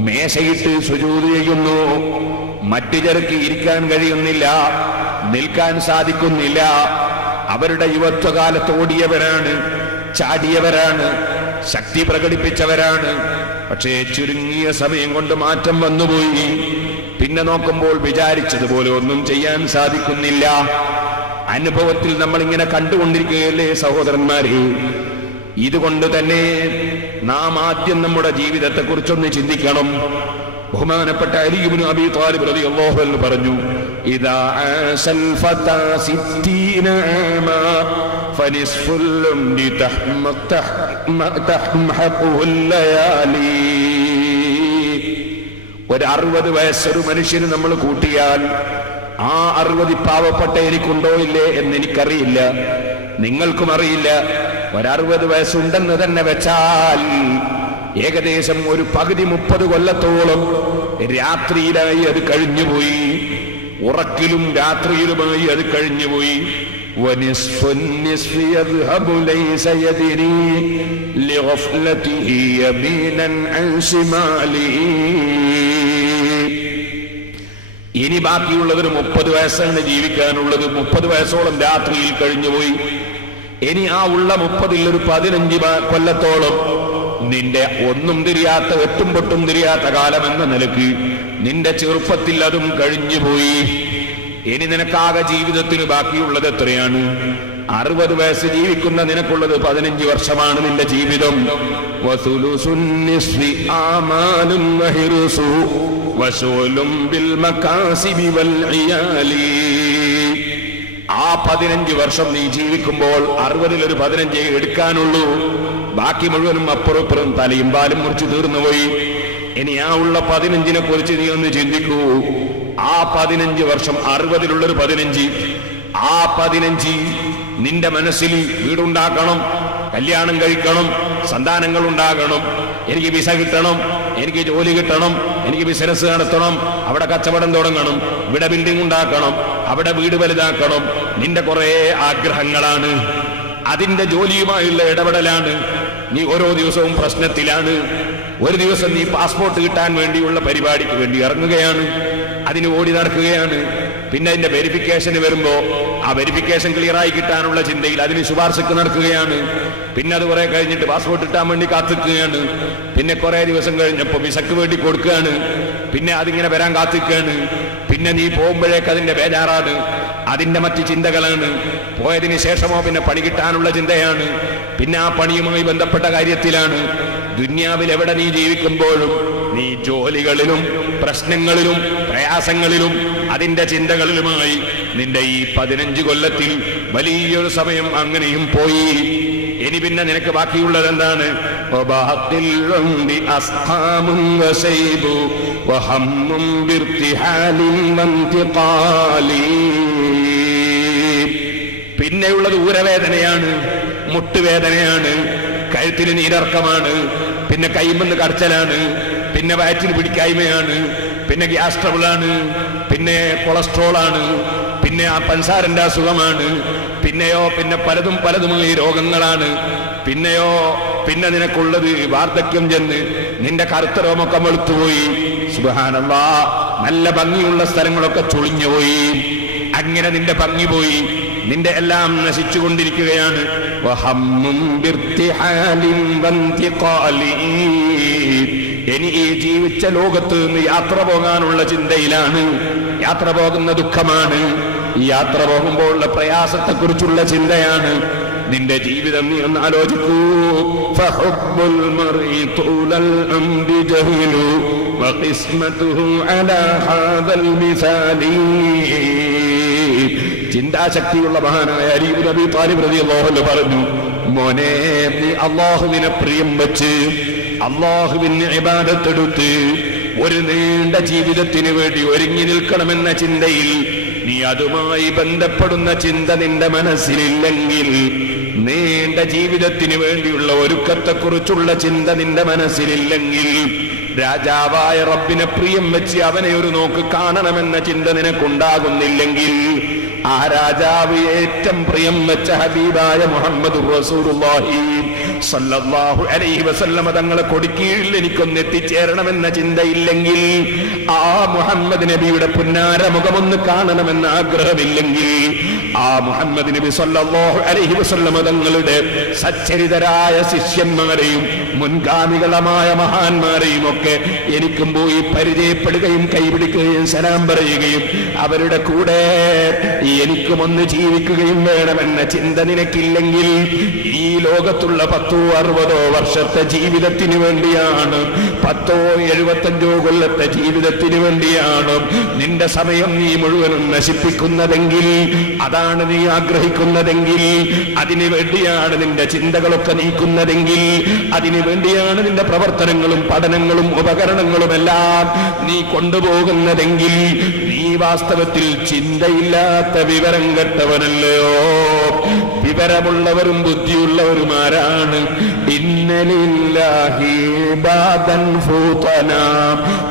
മേശയിട്ട് സുജൂദ് ചെയ്യുന്നു. മറ്റു ചിലർക്ക് ഇരിക്കാൻ കഴിയുന്നില്ല, നിൽക്കാൻ സാധിക്കുന്നില്ല. അവരുടെ യുവത്വകാലത്ത് ഓടിയവരാണ്, ചാടിയവരാണ്, ശക്തി പ്രകടിപ്പിച്ചവരാണ്. പക്ഷേ ചുരുങ്ങിയ സമയം കൊണ്ട് മാറ്റം വന്നുപോയി. പിന്നെ നോക്കുമ്പോൾ വിചാരിച്ചതുപോലെ ഒന്നും ചെയ്യാൻ സാധിക്കുന്നില്ല. അനുഭവത്തിൽ നമ്മൾ ഇങ്ങനെ കണ്ടുകൊണ്ടിരിക്കുകയല്ലേ സഹോദരന്മാരെ. ഇതുകൊണ്ട് തന്നെ നാം ആദ്യം നമ്മുടെ ജീവിതത്തെ കുറിച്ചൊന്ന് ചിന്തിക്കണം. ബഹുമാനപ്പെട്ട അലി ഇബ്നു അബീ ത്വാലിബ് റളിയല്ലാഹു അൻഹു പറഞ്ഞു, ഇദാ ആസൽ ഫതാ 60 ആമാ ഫനിസ്ഫുൽ ഉംരി തഹ്മഖുൽ ലയാലി. ഒരു 60 വയസ്സൊരു മനുഷ്യന് നമ്മൾ കൂട്ടിയാൽ ആ 60 പാവപ്പെട്ട എനിക്കുണ്ടോ ഇല്ലേ എന്ന് എനിക്കറിയില്ല, നിങ്ങൾക്കും അറിയില്ല. ഒരു 60 വയസ്സുണ്ടെന്ന് തന്നെ വെച്ചാൽ ഏകദേശം ഒരു പകുതി 30 കൊല്ലത്തോളം രാത്രിയിലായി അത് കഴിഞ്ഞുപോയി, ഉറക്കിലും രാത്രിയിലുമായി അത് കഴിഞ്ഞുപോയി. ഇനി ബാക്കിയുള്ളതൊരു 30 വയസ്സാണ് ജീവിക്കാനുള്ളത്. 30 വയസ്സോളം രാത്രിയിൽ കഴിഞ്ഞുപോയി. ഇനി ആ ഉള്ള 30-ൽ ഒരു 15 കൊല്ലത്തോളം നിന്റെ ഒന്നും തിരിയാത്ത എട്ടും പൊട്ടും തിരിയാത്ത കാലം എന്ന നിലക്ക് നിന്റെ ചെറുപ്പത്തിൽ അതും കഴിഞ്ഞുപോയി. ഇനി നിനക്കാകെ ജീവിതത്തിന് ബാക്കിയുള്ളത് എത്രയാണ്? 60 വയസ്സ് ജീവിക്കുന്ന നിനക്കുള്ളത് 15 വർഷമാണ് നിന്റെ ജീവിതം. ആ 15 വർഷം നീ ജീവിക്കുമ്പോൾ 60-ൽ ഒരു 15 എടുക്കാനുള്ളൂ. ബാക്കി മുഴുവനും അപ്പുറപ്പുറം തലയും പാലും മുറിച്ച് തീർന്നുപോയി. ഇനി ആ ഉള്ള 15-നെ കുറിച്ച് നീ ഒന്ന് ചിന്തിക്കൂ. ആ 15 വർഷം 60-ലുള്ളൊരു 15, ആ 15 നിന്റെ മനസ്സിൽ വീടുണ്ടാക്കണം, കല്യാണം കഴിക്കണം, സന്താനങ്ങൾ ഉണ്ടാകണം, എനിക്ക് വിസ കിട്ടണം, എനിക്ക് ജോലി കിട്ടണം, എനിക്ക് ബിസിനസ് നടത്തണം, അവിടെ കച്ചവടം തുടങ്ങണം, ഇവിടെ ബിൽഡിംഗ് ഉണ്ടാക്കണം, അവിടെ വീട് വലുതാക്കണം. നിന്റെ കുറെ ആഗ്രഹങ്ങളാണ്. അതിന്റെ ജോലിയുമായുള്ള ഇടപെടലാണ്. നീ ഓരോ ദിവസവും പ്രശ്നത്തിലാണ്. ഒരു ദിവസം നീ പാസ്പോർട്ട് കിട്ടാൻ വേണ്ടിയുള്ള പരിപാടിക്ക് വേണ്ടി ഇറങ്ങുകയാണ്, അതിന് ഓടി നടക്കുകയാണ്. പിന്നെ അതിന്റെ വെരിഫിക്കേഷന് വരുമ്പോ ആ വെരിഫിക്കേഷൻ ക്ലിയറായി കിട്ടാനുള്ള ചിന്തയിൽ അതിന് ശുപാർശക്ക് നടക്കുകയാണ്. പിന്നെ അത് കുറെ കഴിഞ്ഞിട്ട് പാസ്പോർട്ട് കിട്ടാൻ വേണ്ടി കാത്തിക്കുകയാണ്. പിന്നെ കുറെ ദിവസം കഴിഞ്ഞപ്പോ വിസക്ക് വേണ്ടി കൊടുക്കുകയാണ്. പിന്നെ അതിങ്ങനെ വരാൻ കാത്തിക്കുകയാണ്. പിന്നെ നീ പോകുമ്പോഴേക്ക് അതിന്റെ ബേജാറാണ്, അതിന്റെ മറ്റ് ചിന്തകളാണ്. പോയതിന് ശേഷമോ പിന്നെ പണി കിട്ടാനുള്ള ചിന്തയാണ്. പിന്നെ ആ പണിയുമായി ബന്ധപ്പെട്ട കാര്യത്തിലാണ്. ദുന്യാവിൽ എവിടെ നീ ജീവിക്കുമ്പോഴും നീ ജോലികളിലും പ്രശ്നങ്ങളിലും പ്രയാസങ്ങളിലും അതിന്റെ ചിന്തകളിലുമായി നിന്റെ ഈ 15 കൊല്ലത്തിൽ വലിയൊരു സമയം അങ്ങനെയും പോയി. ഇനി പിന്നെ നിനക്ക് ബാക്കിയുള്ളത് എന്താണ്? പിന്നെയുള്ളത് ഊരവേദനയാണ്, മുട്ടുവേദനയാണ്, കഴുത്തിന് നീരിറക്കമാണ്, പിന്നെ കൈമെന്ന് കടച്ചലാണ്, പിന്നെ വയറ്റിന് പിടിക്കായ്മയാണ്, പിന്നെ ഗ്യാസ് ട്രബിളാണ്, പിന്നെ കൊളസ്ട്രോളാണ്, പിന്നെ ആ പഞ്ചസാരന്റെ അസുഖമാണ്, പിന്നെയോ പിന്നെ പലതുമായി രോഗങ്ങളാണ്. പിന്നെ നിനക്കുള്ളത് വാർദ്ധക്യം ചെന്ന് നിന്റെ കറുത്ത രോമൊക്കെ വെളുത്തുപോയി. സുബ്ഹാനല്ലാഹ്, നല്ല ഭംഗിയുള്ള സ്ഥലങ്ങളൊക്കെ ചുളിഞ്ഞുപോയി. അങ്ങനെ നിന്റെ ഭംഗി പോയി, നിന്റെ എല്ലാം നശിച്ചുകൊണ്ടിരിക്കുകയാണ്. ഇനി ഈ ജീവിച്ച ലോകത്ത് നിന്ന് യാത്ര പോകാനുള്ള ചിന്തയിലാണ്. യാത്ര പോകുന്ന ദുഃഖമാണ്. ഈ യാത്ര പോകുമ്പോഴുള്ള പ്രയാസത്തെക്കുറിച്ചുള്ള ചിന്തയാണ്. നിന്റെ ജീവിതം നീ ഒന്ന് ആലോചിക്കൂ. ഫഹുബ്ബുൽ മർഇ തൂലൽ അംരി ജഹീലു വഖിസ്മതുഹു അലാ ഹാദൽ മിസാലി. ചിന്താശക്തിയുള്ള മഹാനായ അലി ഇബ്നു അബീ ത്വാലിബ് റളിയല്ലാഹു അൻഹു പറഞ്ഞു, മോനെ, നീ അല്ലാഹുവിനെ പ്രിയം വെച്ച് അല്ലാഹുവിന് ഇബാദത്ത് എടുത്ത് ഒരു നീണ്ട ജീവിതത്തിന് വേണ്ടി ഒരുങ്ങി നിൽക്കണമെന്ന ചിന്തയിൽ നീ അതുമായി ബന്ധപ്പെടുന്ന ചിന്ത നിന്റെ മനസ്സിലില്ലെങ്കിൽ, നീണ്ട ജീവിതത്തിന് വേണ്ടിയുള്ള ഒരുക്കത്തെക്കുറിച്ചുള്ള ചിന്ത നിന്റെ മനസ്സിലില്ലെങ്കിൽ, രാജാവായ റബ്ബിനെ പ്രിയം വെച്ച് അവനെ ഒരു നോക്ക് കാണണമെന്ന ചിന്ത നിനക്കുണ്ടാകുന്നില്ലെങ്കിൽ, ആ രാജാവ് ഏറ്റവും പ്രിയം വെച്ച ഹബീബായ മുഹമ്മദ് റസൂലുള്ളാഹി സല്ലല്ലാഹു അലൈഹി വസല്ലമ തങ്ങളെ കൊടിക്കീഴിൽ എനിക്കൊന്ന് എത്തിച്ചേരണമെന്ന ചിന്തയില്ലെങ്കിൽ, ആ മുഹമ്മദ് നബിയുടെ പുന്നാര മുഖമൊന്ന് കാണണമെന്ന ആഗ്രഹമില്ലെങ്കിൽ, ആ മുഹമ്മദ് നബി സല്ലല്ലാഹു അലൈഹി വസല്ലമ തങ്ങളുടെ സച്ചരിതരായ ശിഷ്യന്മാരെയും മുൻഗാമികളമായ മഹാന്മാരെയും ഒക്കെ എനിക്കും പോയി പരിചയപ്പെടുകയും കൈപിടിക്കുകയും സലാം പറയുകയും അവരുടെ കൂടെ എനിക്കും ഒന്ന് ജീവിക്കുകയും വേണമെന്ന ചിന്ത നിനക്കില്ലെങ്കിൽ, ഈ ലോകത്തുള്ള 10-60 വർഷത്തെ ജീവിതത്തിന് വേണ്ടിയാണ്, 10-75 കൊല്ലത്തെ ജീവിതത്തിന് വേണ്ടിയാണ് നിന്റെ സമയം നീ മുഴുവനും നശിപ്പിക്കുന്നതെങ്കിൽ, അതാണ് നീ ആഗ്രഹിക്കുന്നതെങ്കിൽ, അതിനു വേണ്ടിയാണ് നിന്റെ ചിന്തകളൊക്കെ നീക്കുന്നതെങ്കിൽ, അതിനു വേണ്ടിയാണ് നിന്റെ പ്രവർത്തനങ്ങളും പഠനങ്ങളും ഉപകരണങ്ങളും എല്ലാം നീ കൊണ്ടുപോകുന്നതെങ്കിൽ, നീ വാസ്തവത്തിൽ ചിന്തയില്ലാത്ത വിവരം കെട്ടവനല്ലയോ. വിവരമുള്ളവരും ബുദ്ധിയുള്ളവരുമാരാണ്. ഇന്നലില്ലാഹി ഇബാദൻ ഫൂതനാ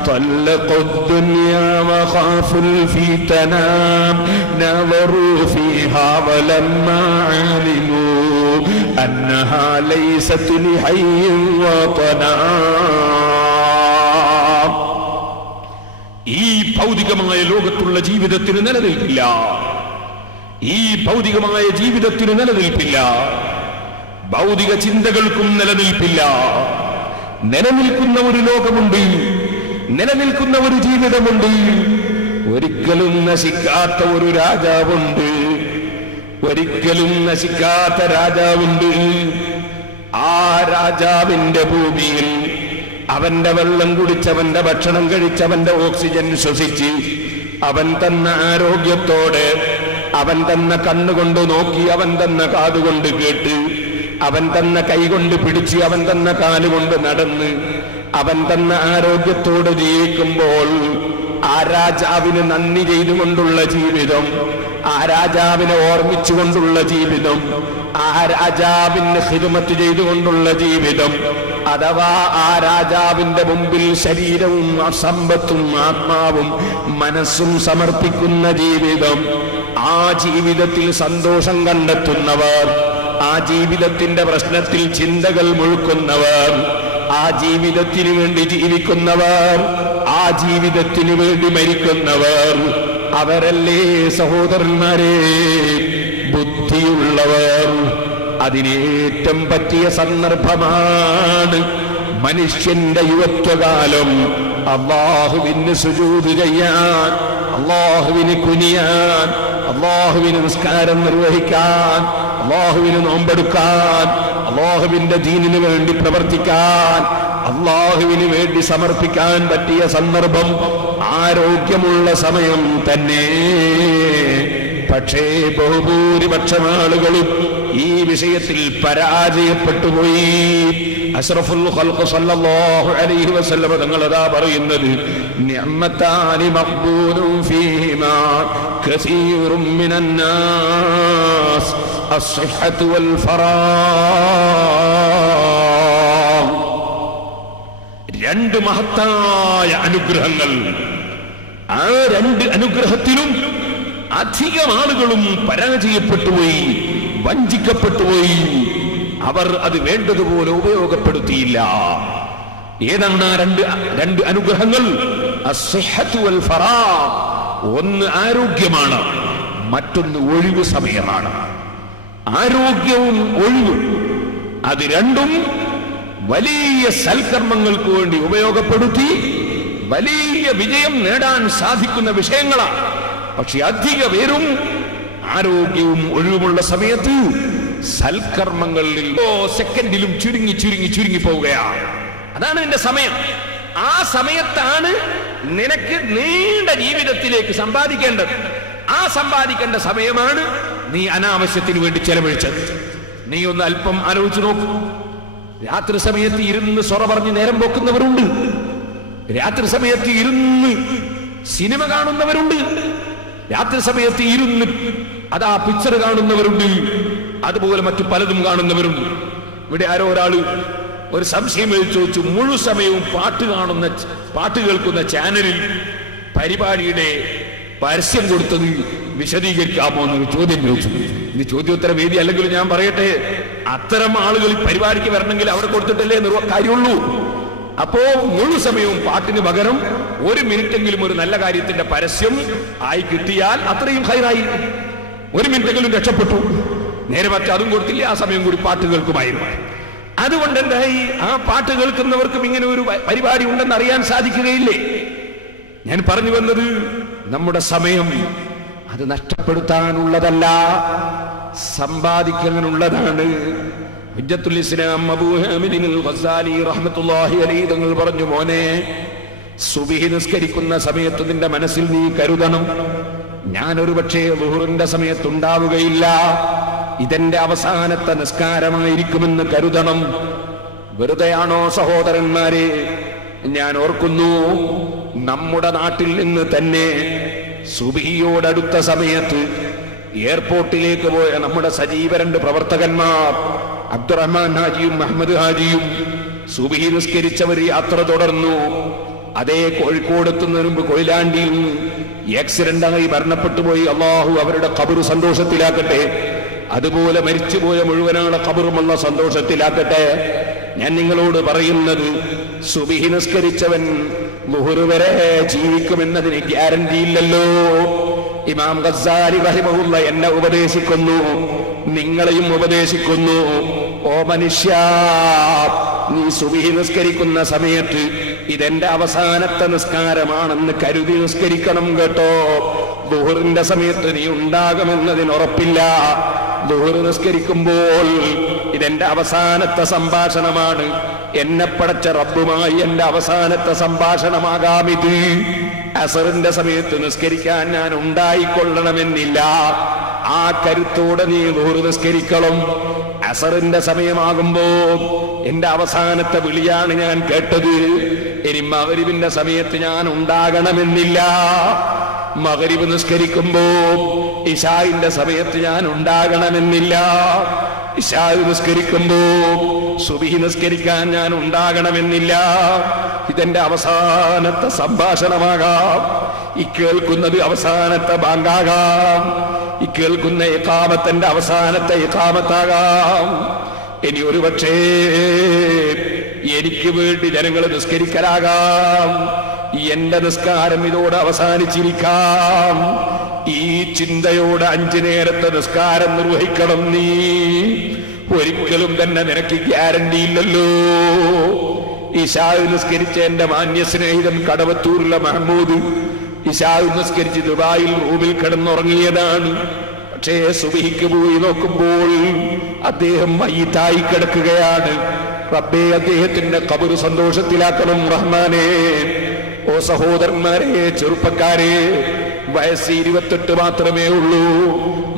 തല്ലഖുദ് ദുനിയാ വഖാഫുൽ ഫിതനാ നവറു ഫീഹാ വലമ്മാ അലിമു അന്നഹാ ലൈസത് ലിഹയ്യിൻ വതനാ. ഈ ഭൗതികമായ ലോകത്തുള്ള ജീവിതത്തിന് നിലനിൽപ്പില്ല. ഈ ഭൗതികമായ ജീവിതത്തിന് നിലനിൽപ്പില്ല. ഭൗതിക ചിന്തകൾക്കും നിലനിൽപ്പില്ല. നിലനിൽക്കുന്ന ഒരു ലോകമുണ്ട്, നിലനിൽക്കുന്ന ഒരു ജീവിതമുണ്ട്. ഒരിക്കലും നശിക്കാത്ത ഒരു രാജാവുണ്ട്, ഒരിക്കലും നശിക്കാത്ത രാജാവുണ്ട്. ആ രാജാവിന്റെ ഭൂമിയിൽ അവന്റെ വെള്ളം കുടിച്ചവന്റെ ഭക്ഷണം കഴിച്ചവന്റെ ഓക്സിജൻ ശ്വസിച്ച് അവൻ തന്ന ആരോഗ്യത്തോടെ അവൻ തന്ന കണ്ണുകൊണ്ട് നോക്കി, അവൻ തന്ന കാതുകൊണ്ട് കേട്ട്, അവൻ തന്ന കൈകൊണ്ട് പിടിച്ച്, അവൻ തന്ന കാലുകൊണ്ട് നടന്ന്, അവൻ തന്ന ആരോഗ്യത്തോടെ ജീവിക്കുമ്പോൾ ആ രാജാവിന് നന്ദി ചെയ്തുകൊണ്ടുള്ള ജീവിതം, ആ രാജാവിനെ ഓർമ്മിച്ചുകൊണ്ടുള്ള ജീവിതം, ആ രാജാവിന് ഖിദ്മത്ത് ചെയ്തുകൊണ്ടുള്ള ജീവിതം, അഥവാ ആ രാജാവിന്റെ മുമ്പിൽ ശരീരവും സമ്പത്തും ആത്മാവും മനസ്സും സമർപ്പിക്കുന്ന ജീവിതം, ആ ജീവിതത്തിൽ സന്തോഷം കണ്ടെത്തുന്നവർ, ആ ജീവിതത്തിന്റെ പ്രശ്നത്തിൽ ചിന്തകൾ മുഴുക്കുന്നവർ, ആ ജീവിതത്തിന് വേണ്ടി ജീവിക്കുന്നവർ, ആ ജീവിതത്തിന് വേണ്ടി മരിക്കുന്നവർ, അവരല്ലേ സഹോദരന്മാരെ ബുദ്ധിയുള്ളവർ. അതിനേറ്റം പറ്റിയ സന്ദർഭമാണ് മനുഷ്യന്റെ യുവത്വകാലം. അല്ലാഹുവിന് സുജൂദ് ചെയ്യാൻ, അല്ലാഹുവിന് കുനിയാൻ, അല്ലാഹുവിന് നിസ്കാരം നിർവഹിക്കാൻ, അല്ലാഹുവിന് നോമ്പെടുക്കാൻ, അല്ലാഹുവിന്റെ ദീനിന് വേണ്ടി പ്രവർത്തിക്കാൻ, അല്ലാഹുവിന് വേണ്ടി സമർപ്പിക്കാൻ പറ്റിയ സന്ദർഭം, ആരോഗ്യമുള്ള സമയം തന്നെ. പക്ഷേ ബഹുഭൂരിപക്ഷം ആളുകളും ഈ വിഷയത്തിൽ പരാജയപ്പെട്ടുപോയി. അഷ്റഫുൽ ഖൽഖ് സല്ലല്ലാഹു അലൈഹി വസല്ലം തങ്ങൾ അതാ പറയുന്നത്, നിഅമതാനി മഖ്ബൂലുൻ ഫീഹിമാ കസീറുൻ മിനൻ നാസ് അസ്സിഹ്ഹതു വൽ ഫറാഗ്. രണ്ട് മഹത്തായ അനുഗ്രഹങ്ങൾ. ആ രണ്ട് അനുഗ്രഹത്തിലും അധികം ആളുകളും പരാജയപ്പെട്ടുപോയി, വഞ്ചിക്കപ്പെട്ടുപോയി. അവർ അത് വേണ്ടതുപോലെ ഉപയോഗപ്പെടുത്തിയില്ല. ഏതാണ് ആ രണ്ട് അനുഗ്രഹങ്ങൾ? അസ്സിഹ്ഹതു വൽ ഫറാഗ്. ഒന്ന് ആരോഗ്യമാണ്, മറ്റൊന്ന് ഒഴിവ് സമയമാണ്. ആരോഗ്യവും ഒഴിവും, അത് രണ്ടും വലിയ സൽക്കർമ്മങ്ങൾക്ക് വേണ്ടി ഉപയോഗപ്പെടുത്തി വലിയ വിജയം നേടാൻ സാധിക്കുന്ന വിഷയങ്ങളാണ്. പക്ഷെ അധിക പേരും ആരോഗ്യവും ഒഴിവുമുള്ള സമയത്ത് സൽക്കർമ്മങ്ങളിൽ സെക്കൻഡിലും ചുരുങ്ങി ചുരുങ്ങി ചുരുങ്ങി പോവുകയാണ്. അതാണ് നിന്റെ സമയം. ആ സമയത്താണ് നിനക്ക് നീണ്ട ജീവിതത്തിലേക്ക് സമ്പാദിക്കേണ്ടത്. ആ സമ്പാദിക്കേണ്ട സമയമാണ് നീ അനാവശ്യത്തിന് വേണ്ടി ചെലവഴിച്ചത്. നീ ഒന്ന് അല്പം ആലോചിച്ചു നോക്കൂ. രാത്രി സമയത്ത് ഇരുന്ന് സൊറ പറഞ്ഞ് നേരം പോക്കുന്നവരുണ്ട്. രാത്രി സമയത്ത് ഇരുന്ന് സിനിമ കാണുന്നവരുണ്ട്. രാത്രി സമയത്ത് ഇരുന്ന് അതാ പിക്ചർ കാണുന്നവരുണ്ട്. അതുപോലെ മറ്റു പലതും കാണുന്നവരുണ്ട്. ഇവിടെ ആരോ ഒരാള് ഒരു സംശയം ചോദിച്ചു, മുഴു സമയവും പാട്ട് കേൾക്കുന്ന ചാനലിൽ പരിപാടിയുടെ പരസ്യം കൊടുത്തത് വിശദീകരിക്കാമോ എന്നൊരു ചോദ്യം ചോദിച്ചു. ഇത് ചോദ്യോത്തര വേദി അല്ലെങ്കിൽ ഞാൻ പറയട്ടെ, അത്തരം ആളുകൾ പരിപാടിക്ക് വരണമെങ്കിൽ അവിടെ കൊടുത്തിട്ടല്ലേ കാര്യമുള്ളൂ. അപ്പോ മുഴു സമയവും പാട്ടിന് പകരം ഒരു മിനിറ്റെങ്കിലും ഒരു നല്ല കാര്യത്തിന്റെ പരസ്യം ആയി കിട്ടിയാൽ അത്രയും ഹൈറായി. ഒരു മിനിറ്റെങ്കിലും രക്ഷപ്പെട്ടു. നേരെ മറ്റേ അതും കൊടുത്തില്ലേ, ആ സമയം കൂടി പാട്ട് കേൾക്കുമായിരുന്നു. അതുകൊണ്ട് എന്തായി, ആ പാട്ട് കേൾക്കുന്നവർക്കും ഇങ്ങനെ ഒരു പരിപാടി ഉണ്ടെന്ന് അറിയാൻ സാധിക്കുകയില്ലേ? ഞാൻ പറഞ്ഞു വന്നത്, നമ്മുടെ സമയം അത് നഷ്ടപ്പെടുത്താനുള്ളതല്ല, സമ്പാദിക്കാനുള്ളതാണ്. ഹുജ്ജത്തുൽ ഇസ്ലാം അബൂ ഹാമിദ് അൽ ഗസാലി റഹ്മത്തുള്ളാഹി അലൈഹി തങ്ങൾ പറഞ്ഞു, മോനെ, സുബ്ഹി നിസ്കരിക്കുന്ന സമയത്ത് നിന്റെ മനസ്സിൽ നീ കരുതണം, ഞാനൊരു പക്ഷേ ളുഹറിന്റെ സമയത്തുണ്ടാവുകയില്ല, ഇതെന്റെ അവസാനത്തെ നിസ്കാരമായിരിക്കുമെന്ന് കരുതണം. വെറുതെയാണോ സഹോദരന്മാരെ? ഞാൻ ഓർക്കുന്നു, നമ്മുടെ നാട്ടിൽ നിന്ന് തന്നെ സുബ്ഹിയോടടുത്ത സമയത്ത് എയർപോർട്ടിലേക്ക് പോയ നമ്മുടെ സജീവ രണ്ട് പ്രവർത്തകന്മാർ അബ്ദുറഹ്മാൻ ഹാജിയും അഹമ്മദ് ഹാജിയും സുബ്ഹി നിസ്കരിച്ചവർ യാത്ര തുടർന്നു. അതേ കോഴിക്കോട് എത്തുന്നതിന് മുമ്പ് കൊയിലാണ്ടിയിൽ ആക്സിഡന്റായി മരണപ്പെട്ടു പോയി. അള്ളാഹു അവരുടെ ഖബർ സന്തോഷത്തിലാക്കട്ടെ. അതുപോലെ മരിച്ചുപോയ മുഴുവനാളെ ഖബറുമുള്ള സന്തോഷത്തിലാക്കട്ടെ. ഞാൻ നിങ്ങളോട് പറയുന്നത്, സുബ്ഹി നിസ്കരിച്ചവൻ ളുഹർ വരെ ജീവിക്കുമെന്നതിന് ഗ്യാരണ്ടി ഇല്ലല്ലോ. ഇമാം ഗസാലി റഹിമഹുള്ള എന്നെ ഉപദേശിക്കുന്നു, നിങ്ങളെയും ഉപദേശിക്കുന്നു. ഓ മനുഷ്യ, നീ സുബ്ഹി നിസ്കരിക്കുന്ന സമയത്ത് ഇതെന്റെ അവസാനത്തെ നിസ്കാരമാണെന്ന് കരുതി നിസ്കരിക്കണം കേട്ടോ. ളുഹറിന്റെ സമയത്ത് നീ ഉണ്ടാകുമെന്നതിന് ഉറപ്പില്ല. ളുഹർ നിസ്കരിക്കുമ്പോൾ ഇതെന്റെ അവസാനത്തെ സംഭാഷണമാണ്, എന്നെ പടച്ച റബ്ബുമായി എന്റെ അവസാനത്തെ സംഭാഷണമാകാമിത്. അസറിന്റെ സമയത്ത് നിസ്കരിക്കാൻ ഞാൻ ഉണ്ടായിക്കൊള്ളണമെന്നില്ല. ആ കരുത്തോടെ നീ ദുഹർ നിസ്കരിക്കണം. അസറിന്റെ സമയമാകുമ്പോ എന്റെ അവസാനത്തെ വിളിയാണ് ഞാൻ കേട്ടത്. ഇനി മഗ്രിബിന്റെ സമയത്ത് ഞാൻ ഉണ്ടാകണമെന്നില്ല. മഗ്രിബ് നിസ്കരിക്കുമ്പോ ഇശാഇന്റെ സമയത്ത് ഞാൻ ഉണ്ടാകണമെന്നില്ല. ഇശാ നിസ്കരിക്കുമ്പോ സുബ്ഹി നിസ്കരിക്കാൻ ഞാൻ ഉണ്ടാകണമെന്നില്ല. ഇതെന്റെ അവസാനത്തെ സംഭാഷണമാകാം. ഈ കേൾക്കുന്നത് അവസാനത്തെ ബാങ്കാകാം. ഈ കേൾക്കുന്ന ഇഖാമത്തിന്റെ അവസാനത്തെ ഇഖാമത്താകാം. ഇനി ഒരു പക്ഷേ എനിക്ക് വേണ്ടി ജനങ്ങൾ നിസ്കരിക്കലാകാം. എന്റെ നിസ്കാരം ഇതോടെ അവസാനിച്ചിരിക്കാം. ഈ ചിന്തയോടെ 5 നേരത്തെ നിസ്കാരം നിർവഹിക്കണം. നീ ഒരിക്കലും തന്നെ നിനക്ക് ഗ്യാരണ്ടി ഇല്ലല്ലോ. ഇശാ നിസ്കരിച്ച എന്റെ മാന്യ സ്നേഹിതൻ കടവത്തൂരിലെ മഹമ്മൂദ് ഇശാ നിസ്കരിച്ച് ദുബായിൽ റൂമിൽ കിടന്നുറങ്ങിയതാണ്. പക്ഷേ സുബ്ഹിക്ക് പോയി നോക്കുമ്പോൾ അദ്ദേഹം മയ്യിത്തായി കിടക്കുകയാണ്. റബ്ബേ, അദ്ദേഹത്തിന്റെ ഖബർ സന്തോഷത്തിലാക്കണം റഹ്മാനേ. ഓ സഹോദരന്മാരെ, ചെറുപ്പക്കാരെ, വയസ്സ് 28 മാത്രമേ ഉള്ളൂ,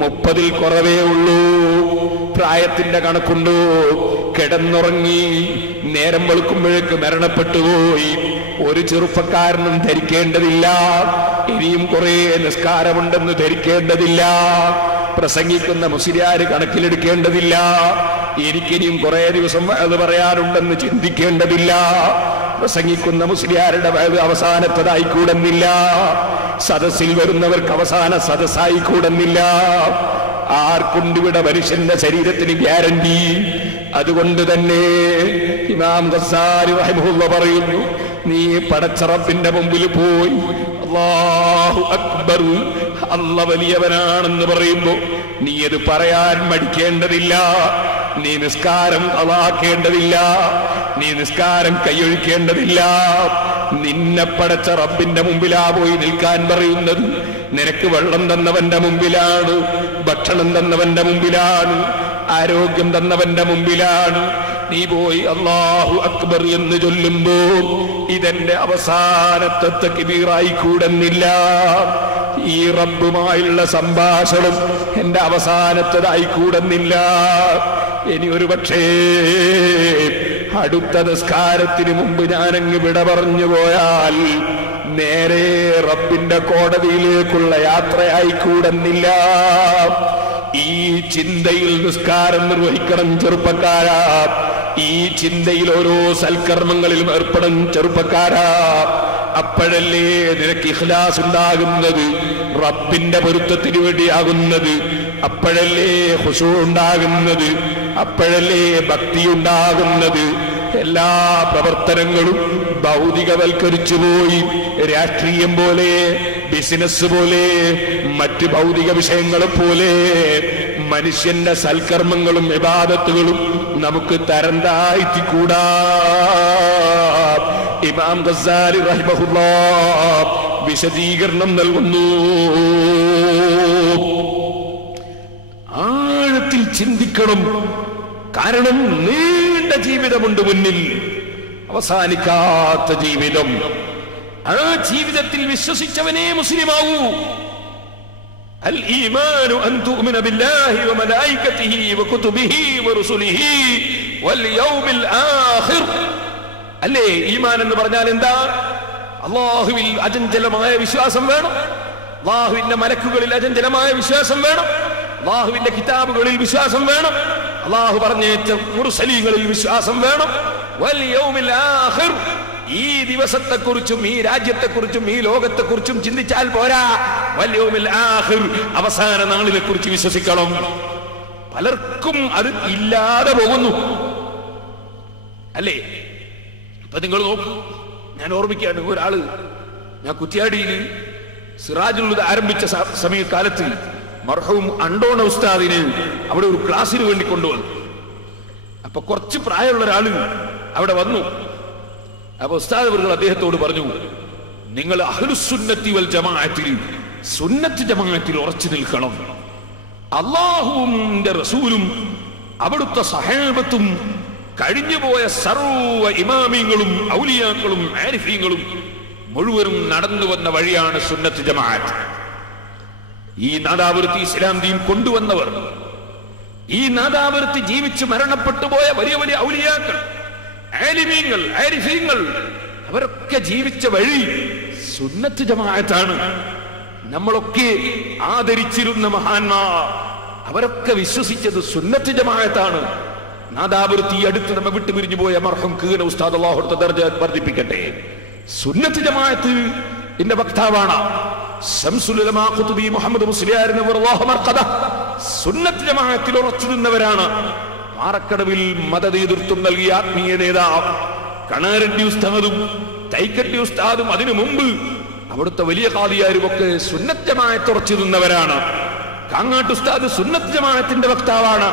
30-ൽ കുറവേ ഉള്ളൂ. പ്രായത്തിന്റെ കണക്കുണ്ടോ? കിടന്നുറങ്ങി നേരം വെളുക്കുമ്പോഴേക്ക് മരണപ്പെട്ടുപോയി. ഒരു ചെറുപ്പക്കാരനും ധരിക്കേണ്ടതില്ല ഇനിയും കുറെ നിസ്കാരമുണ്ടെന്ന് ധരിക്കേണ്ടതില്ല. പ്രസംഗിക്കുന്ന മുസ്ലിയാര് കണക്കിലെടുക്കേണ്ടതില്ല. എനിക്കിനിയും കുറെ ദിവസം അത് പറയാനുണ്ടെന്ന് ചിന്തിക്കേണ്ടതില്ല. പ്രസംഗിക്കുന്ന മുസ്ലിയാരുടെ അവസാനത്തതായി കൂടുന്നില്ല. സദസ്സിൽ വരുന്നവർക്ക് അവസാന സദസ്സായി കൂടുന്നില്ല. ആർക്കുണ്ടിവിടെ മനുഷ്യന്റെ ശരീരത്തിന് ഗ്യാരണ്ടി? അതുകൊണ്ട് തന്നെ ഇമാം ഗസാലി റഹിമഹുല്ലാഹ് പറയുന്നു, നീ പടച്ച റബ്ബിന്റെ മുമ്പിൽ പോയി അല്ലാഹു അക്ബർ, അല്ല വലിയവനാണെന്ന് പറയുമ്പോ നീ അത് പറയാൻ മടിക്കേണ്ടതില്ല. നീ നിസ്കാരം കളാക്കേണ്ടതില്ല. നീ നിസ്കാരം കൈയൊഴിക്കേണ്ടതില്ല. നിന്നെ പടച്ച റബ്ബിന്റെ മുമ്പിലാ പോയി നിൽക്കാൻ പറയുന്നത്. നിനക്ക് വെള്ളം തന്നവന്റെ മുമ്പിലാണ്, ഭക്ഷണം തന്നവന്റെ മുമ്പിലാണ്, ആരോഗ്യം തന്നവന്റെ മുമ്പിലാണ്. നീ പോയി അല്ലാഹു അക്ബർ എന്ന് ചൊല്ലുമ്പോ ഇതെന്റെ അവസാനത്തെ തക്ബീറായി കൂടുന്നില്ല. ഈ റബ്ബുമായുള്ള സംഭാഷണം എന്റെ അവസാനത്തേതായി കൂടുന്നില്ല. ഇനി ഒരു പക്ഷേ അടുത്ത നിസ്കാരത്തിന് മുമ്പ് ഞാനങ്ങ് വിട പറഞ്ഞു പോയാൽ നേരെ റബ്ബിന്റെ കോടതിയിലേക്കുള്ള യാത്രയായി കൂടുന്നില്ല. ഈ ചിന്തയിൽ നിസ്കാരം നിർവഹിക്കണം ചെറുപ്പക്കാരാ. ഈ ചിന്തയിൽ ഓരോ സൽക്കർമ്മങ്ങളിലും ഏർപ്പെടണം ചെറുപ്പക്കാരാ. അപ്പോഴല്ലേ നിനക്ക് ഇഖ്ലാസ് ഉണ്ടാകുന്നത്, റബ്ബിന്റെ പൊരുത്തത്തിന് വേണ്ടിയാകുന്നത്. അപ്പോഴല്ലേ ഖുശൂ ഉണ്ടാകുന്നത്, അപ്പോഴല്ലേ ഭക്തി ഉണ്ടാകുന്നത്. എല്ലാ പ്രവർത്തനങ്ങളും ഭൗതികവൽക്കരിച്ചു പോയി. രാഷ്ട്രീയം പോലെ, ബിസിനസ് പോലെ, മറ്റ് ഭൗതിക വിഷയങ്ങളെ പോലെ മനുഷ്യന്റെ സൽക്കർമ്മങ്ങളും ഇബാദത്തുകളും നമുക്ക് തരം താഴ്ത്തിക്കൂടാ. ഇമാം ഗസാലി റഹിമഹുല്ലാഹ് വിശദീകരണം നൽകുന്നു. ആഴത്തിൽ ചിന്തിക്കണം. കാരണം നീണ്ട ജീവിതമുണ്ട് മുന്നിൽ, അവസാനിക്കാത്ത ജീവിതം. ആ ജീവിതത്തിൽ വിശ്വസിച്ചവനേ മുസ്ലിമാവൂ. അൽ ഈമാനു അൻ തുഅ്മിന ബില്ലാഹി വ മലായികതിഹി വ കുതുബിഹി വ റുസുലിഹി വൽ യൗമിൽ ആഖിർ. അല്ലേ ഈമാൻ എന്ന് പറഞ്ഞാൽ എന്താ? അല്ലാഹുവിൽ അചഞ്ചലമായ വിശ്വാസം വേണം. അല്ലാഹുവിന്റെ മലക്കുകളിൽ അചഞ്ചലമായ വിശ്വാസം വേണം. അല്ലാഹുവിന്റെ കിതാബുകളിൽ വിശ്വാസം വേണം. അല്ലാഹു പറഞ്ഞേറ്റ മുർസലീങ്ങളിൽ വിശ്വാസം വേണം. വൽ യൗമിൽ ആഖിർ, ഈ ദിവസത്തെക്കുറിച്ചും ഈ രാജ്യത്തെക്കുറിച്ചും ഈ ലോകത്തെക്കുറിച്ചും ചിന്തിച്ചാൽ പോരാ. വൽ യൗമിൽ ആഖിർ, അവസാന നാളിനെ കുറിച്ച് വിശ്വസിക്കണം. പലർക്കും അത് ഇല്ലാതെ പോകുന്നു, അല്ലേ? ഇപ്പൊ നിങ്ങൾ നോക്കൂ, ഞാൻ ഓർമ്മിക്കുകയാണ്. ഒരാള്, ഞാൻ കുറ്റ്യാടിയിൽ സിറാജുൽ ഹുദ ആരംഭിച്ച സമയകാലത്ത് മർഹൂം അണ്ടോണ ഉസ്താദിന് അവിടെ ഒരു ക്ലാസ്സിന് വേണ്ടി കൊണ്ടുവന്നു. അപ്പൊ കുറച്ച് പ്രായമുള്ള ഒരാള് അവിടെ വന്നു. അപ്പൊ ഉസ്താദ് അവர்கள் അദ്ദേഹത്തോട് പറഞ്ഞു, നിങ്ങൾ അഹ്ലുസുന്നത്തി വൽ ജമാഅത്തിൽ, സുന്നത്ത് ജമാഅത്തിൽ ഉറച്ചു നിൽക്കണം. അല്ലാഹുവിന്റെ റസൂലും അവിടുത്തെ സഹാബത്തും കഴിഞ്ഞുപോയ സർവ്വ ഇമാമിങ്ങളും ഔലിയാക്കളും ആരിഫീങ്ങളും മുഴുവനും നടന്നു വന്ന വഴിയാണ് സുന്നത്ത് ജമാഅത്ത്. ഈ നാദാവൃത്തി ഇസ്ലാം ദീൻ കൊണ്ടുവന്നവർ, ഈ നാദാവൃത്തി ജീവിച്ച് മരണപ്പെട്ടു പോയ വലിയ വലിയ ഔലിയാക്കൾ, ആലിമീങ്ങൾ, ആരിഫീങ്ങൾ, അവരൊക്കെ ജീവിച്ച വഴി സുന്നത്ത് ജമാഅത്താണ്. നമ്മളൊക്കെ ആദരിച്ചിരുന്ന മഹാന്മാർ, അവരൊക്കെ വിശ്വസിച്ചത് സുന്നത്ത് ജമാഅത്താണ്. നാദാവൃത്തി അടുത്ത് നമ്മെ വിട്ടുപിരിഞ്ഞു പോയ മർഹൂം കീന ഉസ്താദ് അല്ലാഹു ദർജ വർദ്ധിപ്പിക്കട്ടെ, സുന്നത്ത് ജമാഅത്ത് ഇന്റെ വക്താവാണ്. ശംസുൽ ഉലമാ ഖുതുബി മുഹമ്മദ് മുസ്ലിയാർ നവറല്ലാഹു മർഖദ സുന്നത്ത് ജമാഅത്തിൽ ഉറച്ചു നിന്നവരാണ്. മാറക്കടവിൽ മതനേതൃത്വം നൽകിയ ആത്മീയ നേതാവ് കണാരണ്ടി ഉസ്താദും തൈക്കട്ടി ഉസ്താദും അതിനു മുമ്പ് അവിടുത്തെ വലിയ ഖാദിയാരും ഒക്കെ സുന്നത്ത് ജമാഅത്ത് ഉറച്ചു നിന്നവരാണ്. കാങ്ങാട്ട് ഉസ്താദ് സുന്നത്ത് ജമാഅത്തിന്റെ വക്താവാണ്.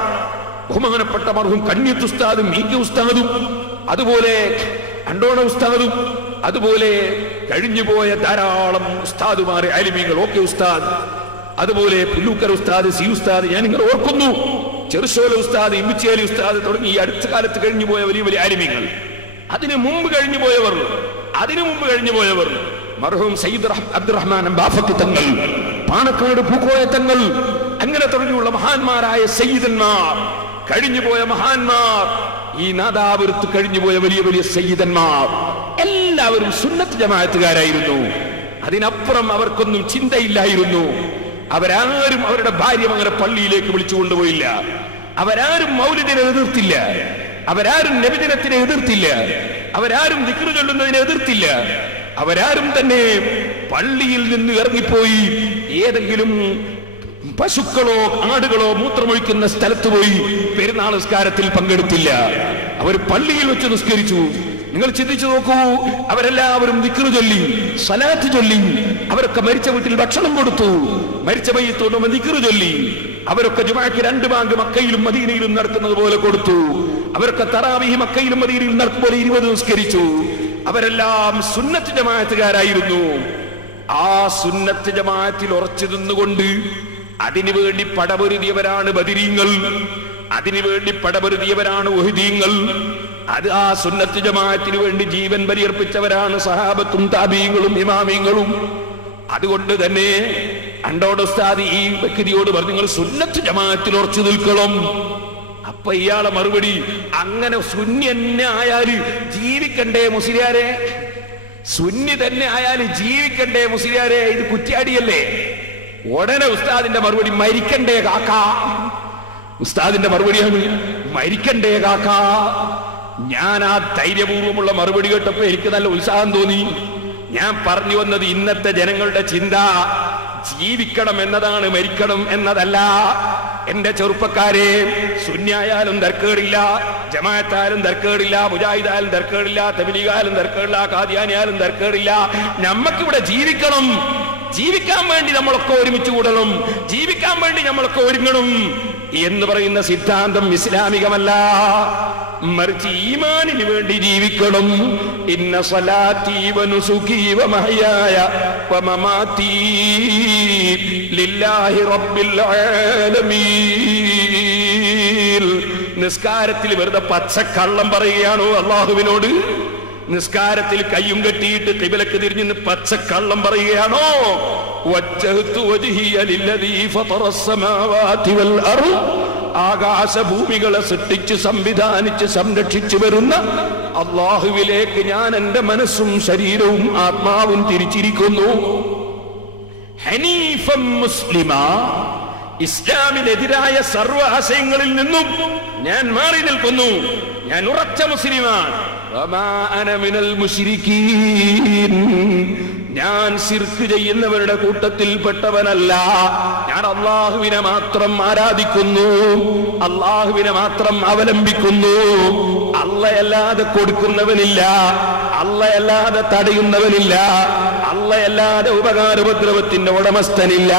ബഹുമാനപ്പെട്ട മർഹൂം കണ്ണിയത്ത് ഉസ്താദും മീക്കി ഉസ്താദും അതുപോലെ അണ്ടോണ ഉസ്താദും അതുപോലെ കഴിഞ്ഞുപോയ ധാരാളം ഉസ്താദുമാരെ ആലിമീങ്ങൾ, ഓക്കെ ഉസ്താദ്, അതുപോലെ പുല്ലൂക്കർ ഉസ്താദ്, സി ഉസ്താദ്, ഞാൻ നിങ്ങൾ ഓർക്കുന്നു, ചെറുശോല ഉസ്താദ്, ഇമ്മിച്ചേലി ഉസ്താദ് തുടങ്ങി ഈ അടുത്ത കാലത്ത് കഴിഞ്ഞുപോയ വലിയ വലിയ ആലിമീങ്ങൾ, അതിനു മുമ്പ് കഴിഞ്ഞുപോയവർ മർഹൂം സയ്യിദ് അബ്ദുറഹ്മാൻ ബാഫക്കി തങ്ങൾ, പാണക്കാട് പൂക്കോയ തങ്ങൾ, അങ്ങനെ തുടങ്ങിയുള്ള മഹാന്മാരായ സയ്യിദന്മാർ, കഴിഞ്ഞുപോയ മഹാന്മാർ, ഈ നാദാവൃത്ത് കഴിഞ്ഞുപോയ വലിയ വലിയ സയ്യിദന്മാർ എല്ലാവരും സുന്നത്ത് ജമാഅത്തുകാരായിരുന്നു. അതിനപ്പുറം അവർക്കൊന്നും ചിന്തയില്ലായിരുന്നു. അവരാരും അവരുടെ ഭാര്യ അങ്ങനെ പള്ളിയിലേക്ക് വിളിച്ചു കൊണ്ടുപോയില്ല. അവരാരും മൗലിദിനെ എതിർത്തില്ല. അവരാരും നബിദിനത്തിനെ എതിർത്തില്ല. അവരാരും ദിക്റ് ചൊല്ലുന്നതിനെ എതിർത്തില്ല. അവരാരും തന്നെ പള്ളിയിൽ നിന്ന് ഇറങ്ങിപ്പോയി ഏതെങ്കിലും പശുക്കളോ ആടുകളോ മൂത്രമൊഴിക്കുന്ന സ്ഥലത്ത് പോയി പെരുന്നാൾ നിസ്കാരത്തിൽ പങ്കെടുത്തില്ല. അവർ പള്ളിയിൽ വെച്ച് നിസ്കരിച്ചു. നിങ്ങൾ ചിന്തിച്ചു നോക്കൂ, അവരെല്ലാവരും ദിക്റ് ചൊല്ലി, സ്വലാത്ത് ചൊല്ലി, അവരൊക്കെ മരിച്ച വീട്ടിൽ ഭക്ഷണം കൊടുത്തു, മരിച്ച മയ്യത്തോട് ദിക്റ് ചൊല്ലി, അവരൊക്കെ ജുമാക്ക് 2 ബാങ്ക് മക്കയിലും മദീനയിലും നടക്കുന്നത് പോലെ കൊടുത്തു, അവരൊക്കെ തറാവീഹ് മക്കയിലും മദീനയിലും നടക്കും പോലെ 20 നിസ്കരിച്ചു. അവരെല്ലാം സുന്നത്ത് ജമാഅത്തുകാരായിരുന്നു. ആ സുന്നത്ത് ജമാഅത്തിൽ ഉറച്ചു നിന്നുകൊണ്ട് അതിനുവേണ്ടി പടപൊരുതിയവരാണ് ബദരീങ്ങൾ, അതിനുവേണ്ടി പടപൊരുതിയവരാണ് ഉഹദീങ്ങൾ. അത് ആ സുന്നത്ത് ജമാഅത്തിന് വേണ്ടി ജീവൻ ബലിയർപ്പിച്ചവരാണ് സഹാബത്തും താബീങ്ങളും ഇമാമിങ്ങളും. അതുകൊണ്ട് തന്നെ അണ്ടോട് ഉസ്താദ് ഈ വ്യക്തിയോട് പറഞ്ഞു, നിങ്ങൾ സുന്നത്ത് ജമാഅത്തിൽ ഉറച്ചു നിൽക്കണം. അപ്പൊ ഇയാളെ മറുപടി, അങ്ങനെ സുന്നി തന്നെ ആയാല് ജീവിക്കണ്ടേ മുസ്ലിയാരെ? സുന്നി തന്നെ ആയാല് ജീവിക്കണ്ടേ മുസ്ലിയാരെ? ഇത് കുറ്റ്യാടിയല്ലേ? ഉടനെ ഉസ്താദിന്റെ മറുപടി, മരിക്കണ്ടേ കാക്ക. ഉസ്താദിന്റെ മറുപടിയാണ്, മരിക്കണ്ടേ കാക്ക. ഞാൻ ആ ധൈര്യപൂർവ്വമുള്ള മറുപടി കേട്ടപ്പോ എനിക്ക് നല്ല ഉത്സാഹം തോന്നി. ഞാൻ പറഞ്ഞു വന്നത്, ഇന്നത്തെ ജനങ്ങളുടെ ചിന്ത ജീവിക്കണം എന്നതാണ്, മരിക്കണം എന്നതല്ല. എന്റെ ചെറുപ്പക്കാരെ, സുന്നിയായാലും തർക്കേടില്ല, ജമാഅത്തായാലും തർക്കേടില്ല, മുജാഹിദായാലും തർക്കേടില്ല, തബ്ലീഗായാലും തർക്കേടില്ല, ഖാദിയാനിയായാലും തർക്കേടില്ല. നമ്മക്കിവിടെ ജീവിക്കണം. ജീവിക്കാൻ വേണ്ടി നമ്മളൊക്കെ ഒരുമിച്ച് കൂടണം, ജീവിക്കാൻ വേണ്ടി നമ്മളൊക്കെ ഒരുങ്ങണം എന്ന് പറയുന്ന സിദ്ധാന്തം ഇസ്ലാമികമല്ല. മറിച്ച് ഈമാനിന് വേണ്ടി ജീവിക്കണം. ഇന്ന സ്വലാത്തി വനുസുകി വമഹയായ വമമാതി ലില്ലാഹി റബ്ബിൽ ആലമീൻ. നിസ്കാരത്തിൽ വെറുതെ പച്ചക്കള്ളം പറയുകയാണോ അല്ലാഹുവിനോട്? നിസ്കാരത്തിൽ കയ്യും കെട്ടിയിട്ട് ഖിബലക്ക് തിരിഞ്ഞ് പച്ചക്കള്ളം പറയുകയാണോ? വജ്ജഹ്തു വജ്ഹിയ ലില്ലദീ ഫതറസ് സമാവാതി വൽ അർദ്. ആകാശഭൂമികളെ സൃഷ്ടിച്ച് സംവിധാനിച്ച് സംരക്ഷിച്ചു വരുന്ന അല്ലാഹുവിലേക്ക് ഞാൻ എന്റെ മനസ്സും ശരീരവും ആത്മാവും തിരിച്ചിരിക്കുന്നു. ഹനീഫൻ മുസ്ലിമ, ഇസ്ലാമിനെതിരായ സർവ്വ ആശയങ്ങളിൽ നിന്നും ഞാൻ മാറി നിൽക്കുന്നു. ഞാൻ ഉറച്ച മുസ്ലിമാണ്. വമാ അന മിനൽ മുശ്രിക്കീൻ, ഞാൻ ശിർക്ക് ചെയ്യുന്നവരുടെ കൂട്ടത്തിൽ പെട്ടവനല്ല. ഞാൻ അല്ലാഹുവിനെ മാത്രം ആരാധിക്കുന്നു, അല്ലാഹുവിനെ മാത്രം അവലംബിക്കുന്നു. അല്ലാഹുവല്ലാതെ കൊടുക്കുന്നവനില്ല, അല്ലാഹുവല്ലാതെ തടയുന്നവനില്ല, അല്ലാഹുവല്ലാതെ ഉപകാരോപദ്രവത്തിന്റെ ഉടമസ്ഥനില്ല.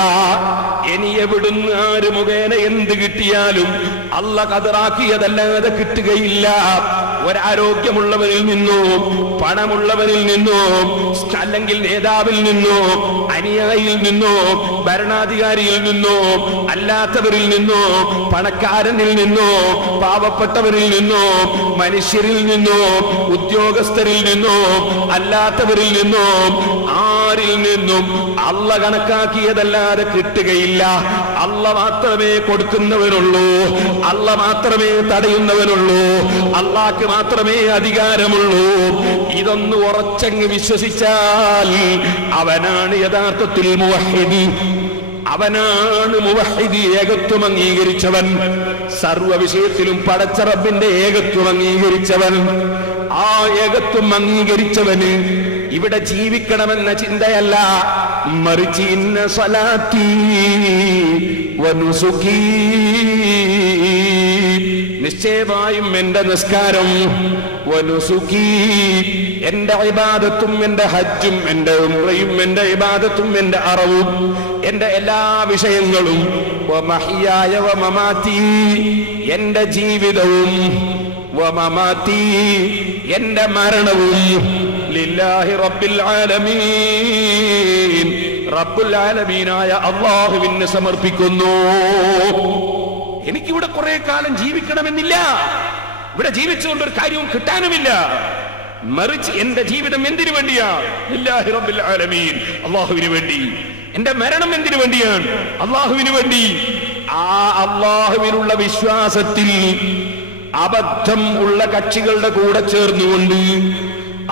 ഇനി എവിടുന്ന് ആര് മുഖേന എന്ത് കിട്ടിയാലും അല്ലാഹ് ഖദറാക്കിയതല്ലാതെ കിട്ടുകയില്ല. ഒരാരോഗ്യമുള്ളവരിൽ നിന്നോ പണമുള്ളവരിൽ നിന്നോ അല്ലെങ്കിൽ നേതാവിൽ നിന്നോ അനുയായിയിൽ നിന്നോ ഭരണാധികാരിയിൽ നിന്നോ അല്ലാത്തവരിൽ നിന്നോ പണക്കാരനിൽ നിന്നോ പാവപ്പെട്ടവരിൽ നിന്നോ മനുഷ്യരിൽ നിന്നോ ഉദ്യോഗസ്ഥരിൽ നിന്നോ അല്ലാത്തവരിൽ നിന്നോ ആരിൽ നിന്നും അള്ള കണക്കാക്കിയതല്ലാതെ കിട്ടുകയില്ല. അള്ള മാത്രമേ കൊടുക്കുന്നവനുള്ളൂ, അള്ള മാത്രമേ തടയുന്നവനുള്ളൂ, അള്ളാഹ്ക്ക് മാത്രമേ അധികാരമുള്ളൂ. ഇതൊന്ന് ഉറച്ചങ്ങ് വിശ്വസിച്ചാൽ അവനാണ് യഥാർത്ഥത്തിൽ മുവഹ്ഹിദ്. അവനാണ് മുവഹ്ഹിദ്, ഏകത്വം അംഗീകരിച്ചവൻ, സർവ്വ വിഷയത്തിലും പടച്ച റബ്ബിന്റെ ഏകത്വം അംഗീകരിച്ചവൻ. ആ ഏകത്വം അംഗീകരിച്ചവന് ഇവിടെ ജീവിക്കണമെന്ന ചിന്തയല്ല, മറിച്ച് ഇന്ന സ്വലാത്തി വനുസുഖി, നിശ്ചയമായും എന്റെ നിസ്കാരം, വനുസുഖി എന്റെ ഇബാദത്തും, എന്റെ ഹജ്ജും, എന്റെ ഉംറയും, എന്റെ ഇബാദത്തും, എന്റെ അറവും, എന്റെ എല്ലാ വിഷയങ്ങളും, വമഹ്യായ വമമാതി എന്റെ ജീവിതവും, വമമാതി എന്റെ മരണവും, ലില്ലാഹി റബ്ബിൽ ആലമീൻ റബ്ബുൽ ആലമീനായ അല്ലാഹുവിന് സമർപ്പിക്കുന്നു. എനിക്കിവിടെ കുറെ കാലം ജീവിക്കണമെന്നില്ല, ഇവിടെ ജീവിച്ചുകൊണ്ട് ഒരു കാര്യവും കിട്ടാനുമില്ല. മറിച്ച് എന്റെ ജീവിതം എന്തിനു വേണ്ടിയാ? ലില്ലാഹി റബ്ബിൽ ആലമീൻ, അല്ലാഹുവിന് വേണ്ടി. എന്റെ മരണം എന്തിനു വേണ്ടിയാണ്? അല്ലാഹുവിന് വേണ്ടി. ആ അല്ലാഹുവിനുള്ള വിശ്വാസത്തിൽ അബദ്ധം ഉള്ള കക്ഷികളുടെ കൂടെ ചേർന്നുകൊണ്ട്,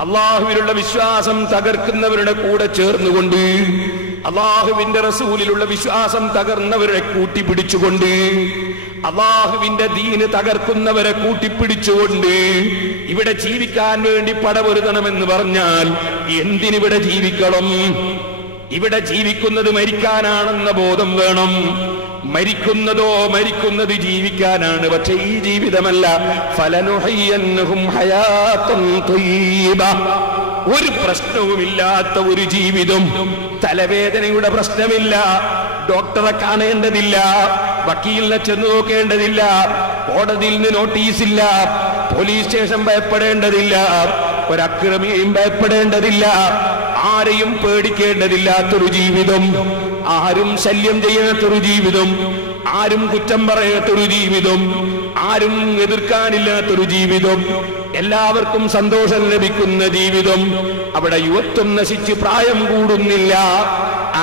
അള്ളാഹുവിലുള്ള വിശ്വാസം തകർക്കുന്നവരുടെ കൂടെ ചേർന്നുകൊണ്ട്, അള്ളാഹുവിന്റെ റസൂലിലുള്ള വിശ്വാസം തകർന്നവരെ കൂട്ടിപ്പിടിച്ചുകൊണ്ട്, അള്ളാഹുവിന്റെ ദീന് തകർക്കുന്നവരെ കൂട്ടിപ്പിടിച്ചുകൊണ്ട് ഇവിടെ ജീവിക്കാൻ വേണ്ടി പടപൊരുതണമെന്ന് പറഞ്ഞാൽ എന്തിനിവിടെ ജീവിക്കണം? ഇവിടെ ജീവിക്കുന്നത് മരിക്കാനാണെന്ന ബോധം വേണം. മരിക്കുന്നത് ജീവിക്കാനാണ്. പക്ഷെ ഈ ജീവിതമല്ല. ഫലനുഹയ്യന്നഹും ഹയാത്തൻ ത്വയ്യിബ, ഒരു പ്രശ്നവുമില്ലാത്ത ഒരു ജീവിതം. തലവേദനയുടെ പ്രശ്നമില്ല, ഡോക്ടറെ കാണേണ്ടതില്ല, വക്കീലിനെ ചെന്ന് നോക്കേണ്ടതില്ല, കോടതിയിൽ നിന്ന് നോട്ടീസില്ല, പോലീസ് സ്റ്റേഷൻ ഭയപ്പെടേണ്ടതില്ല, ഒരക്രമിയെയും ഭയപ്പെടേണ്ടതില്ല, ആരെയും പേടിക്കേണ്ടതില്ലാത്തൊരു ജീവിതം, ആരും ശല്യം ചെയ്യാത്തൊരു ജീവിതം, ആരും കുറ്റം പറയാത്തൊരു ജീവിതം, ആരും എതിർക്കാനില്ലാത്തൊരു ജീവിതം, എല്ലാവർക്കും സന്തോഷം ലഭിക്കുന്ന ജീവിതം. അവിടെ യുവത്വം നശിച്ച് പ്രായം കൂടുന്നില്ല,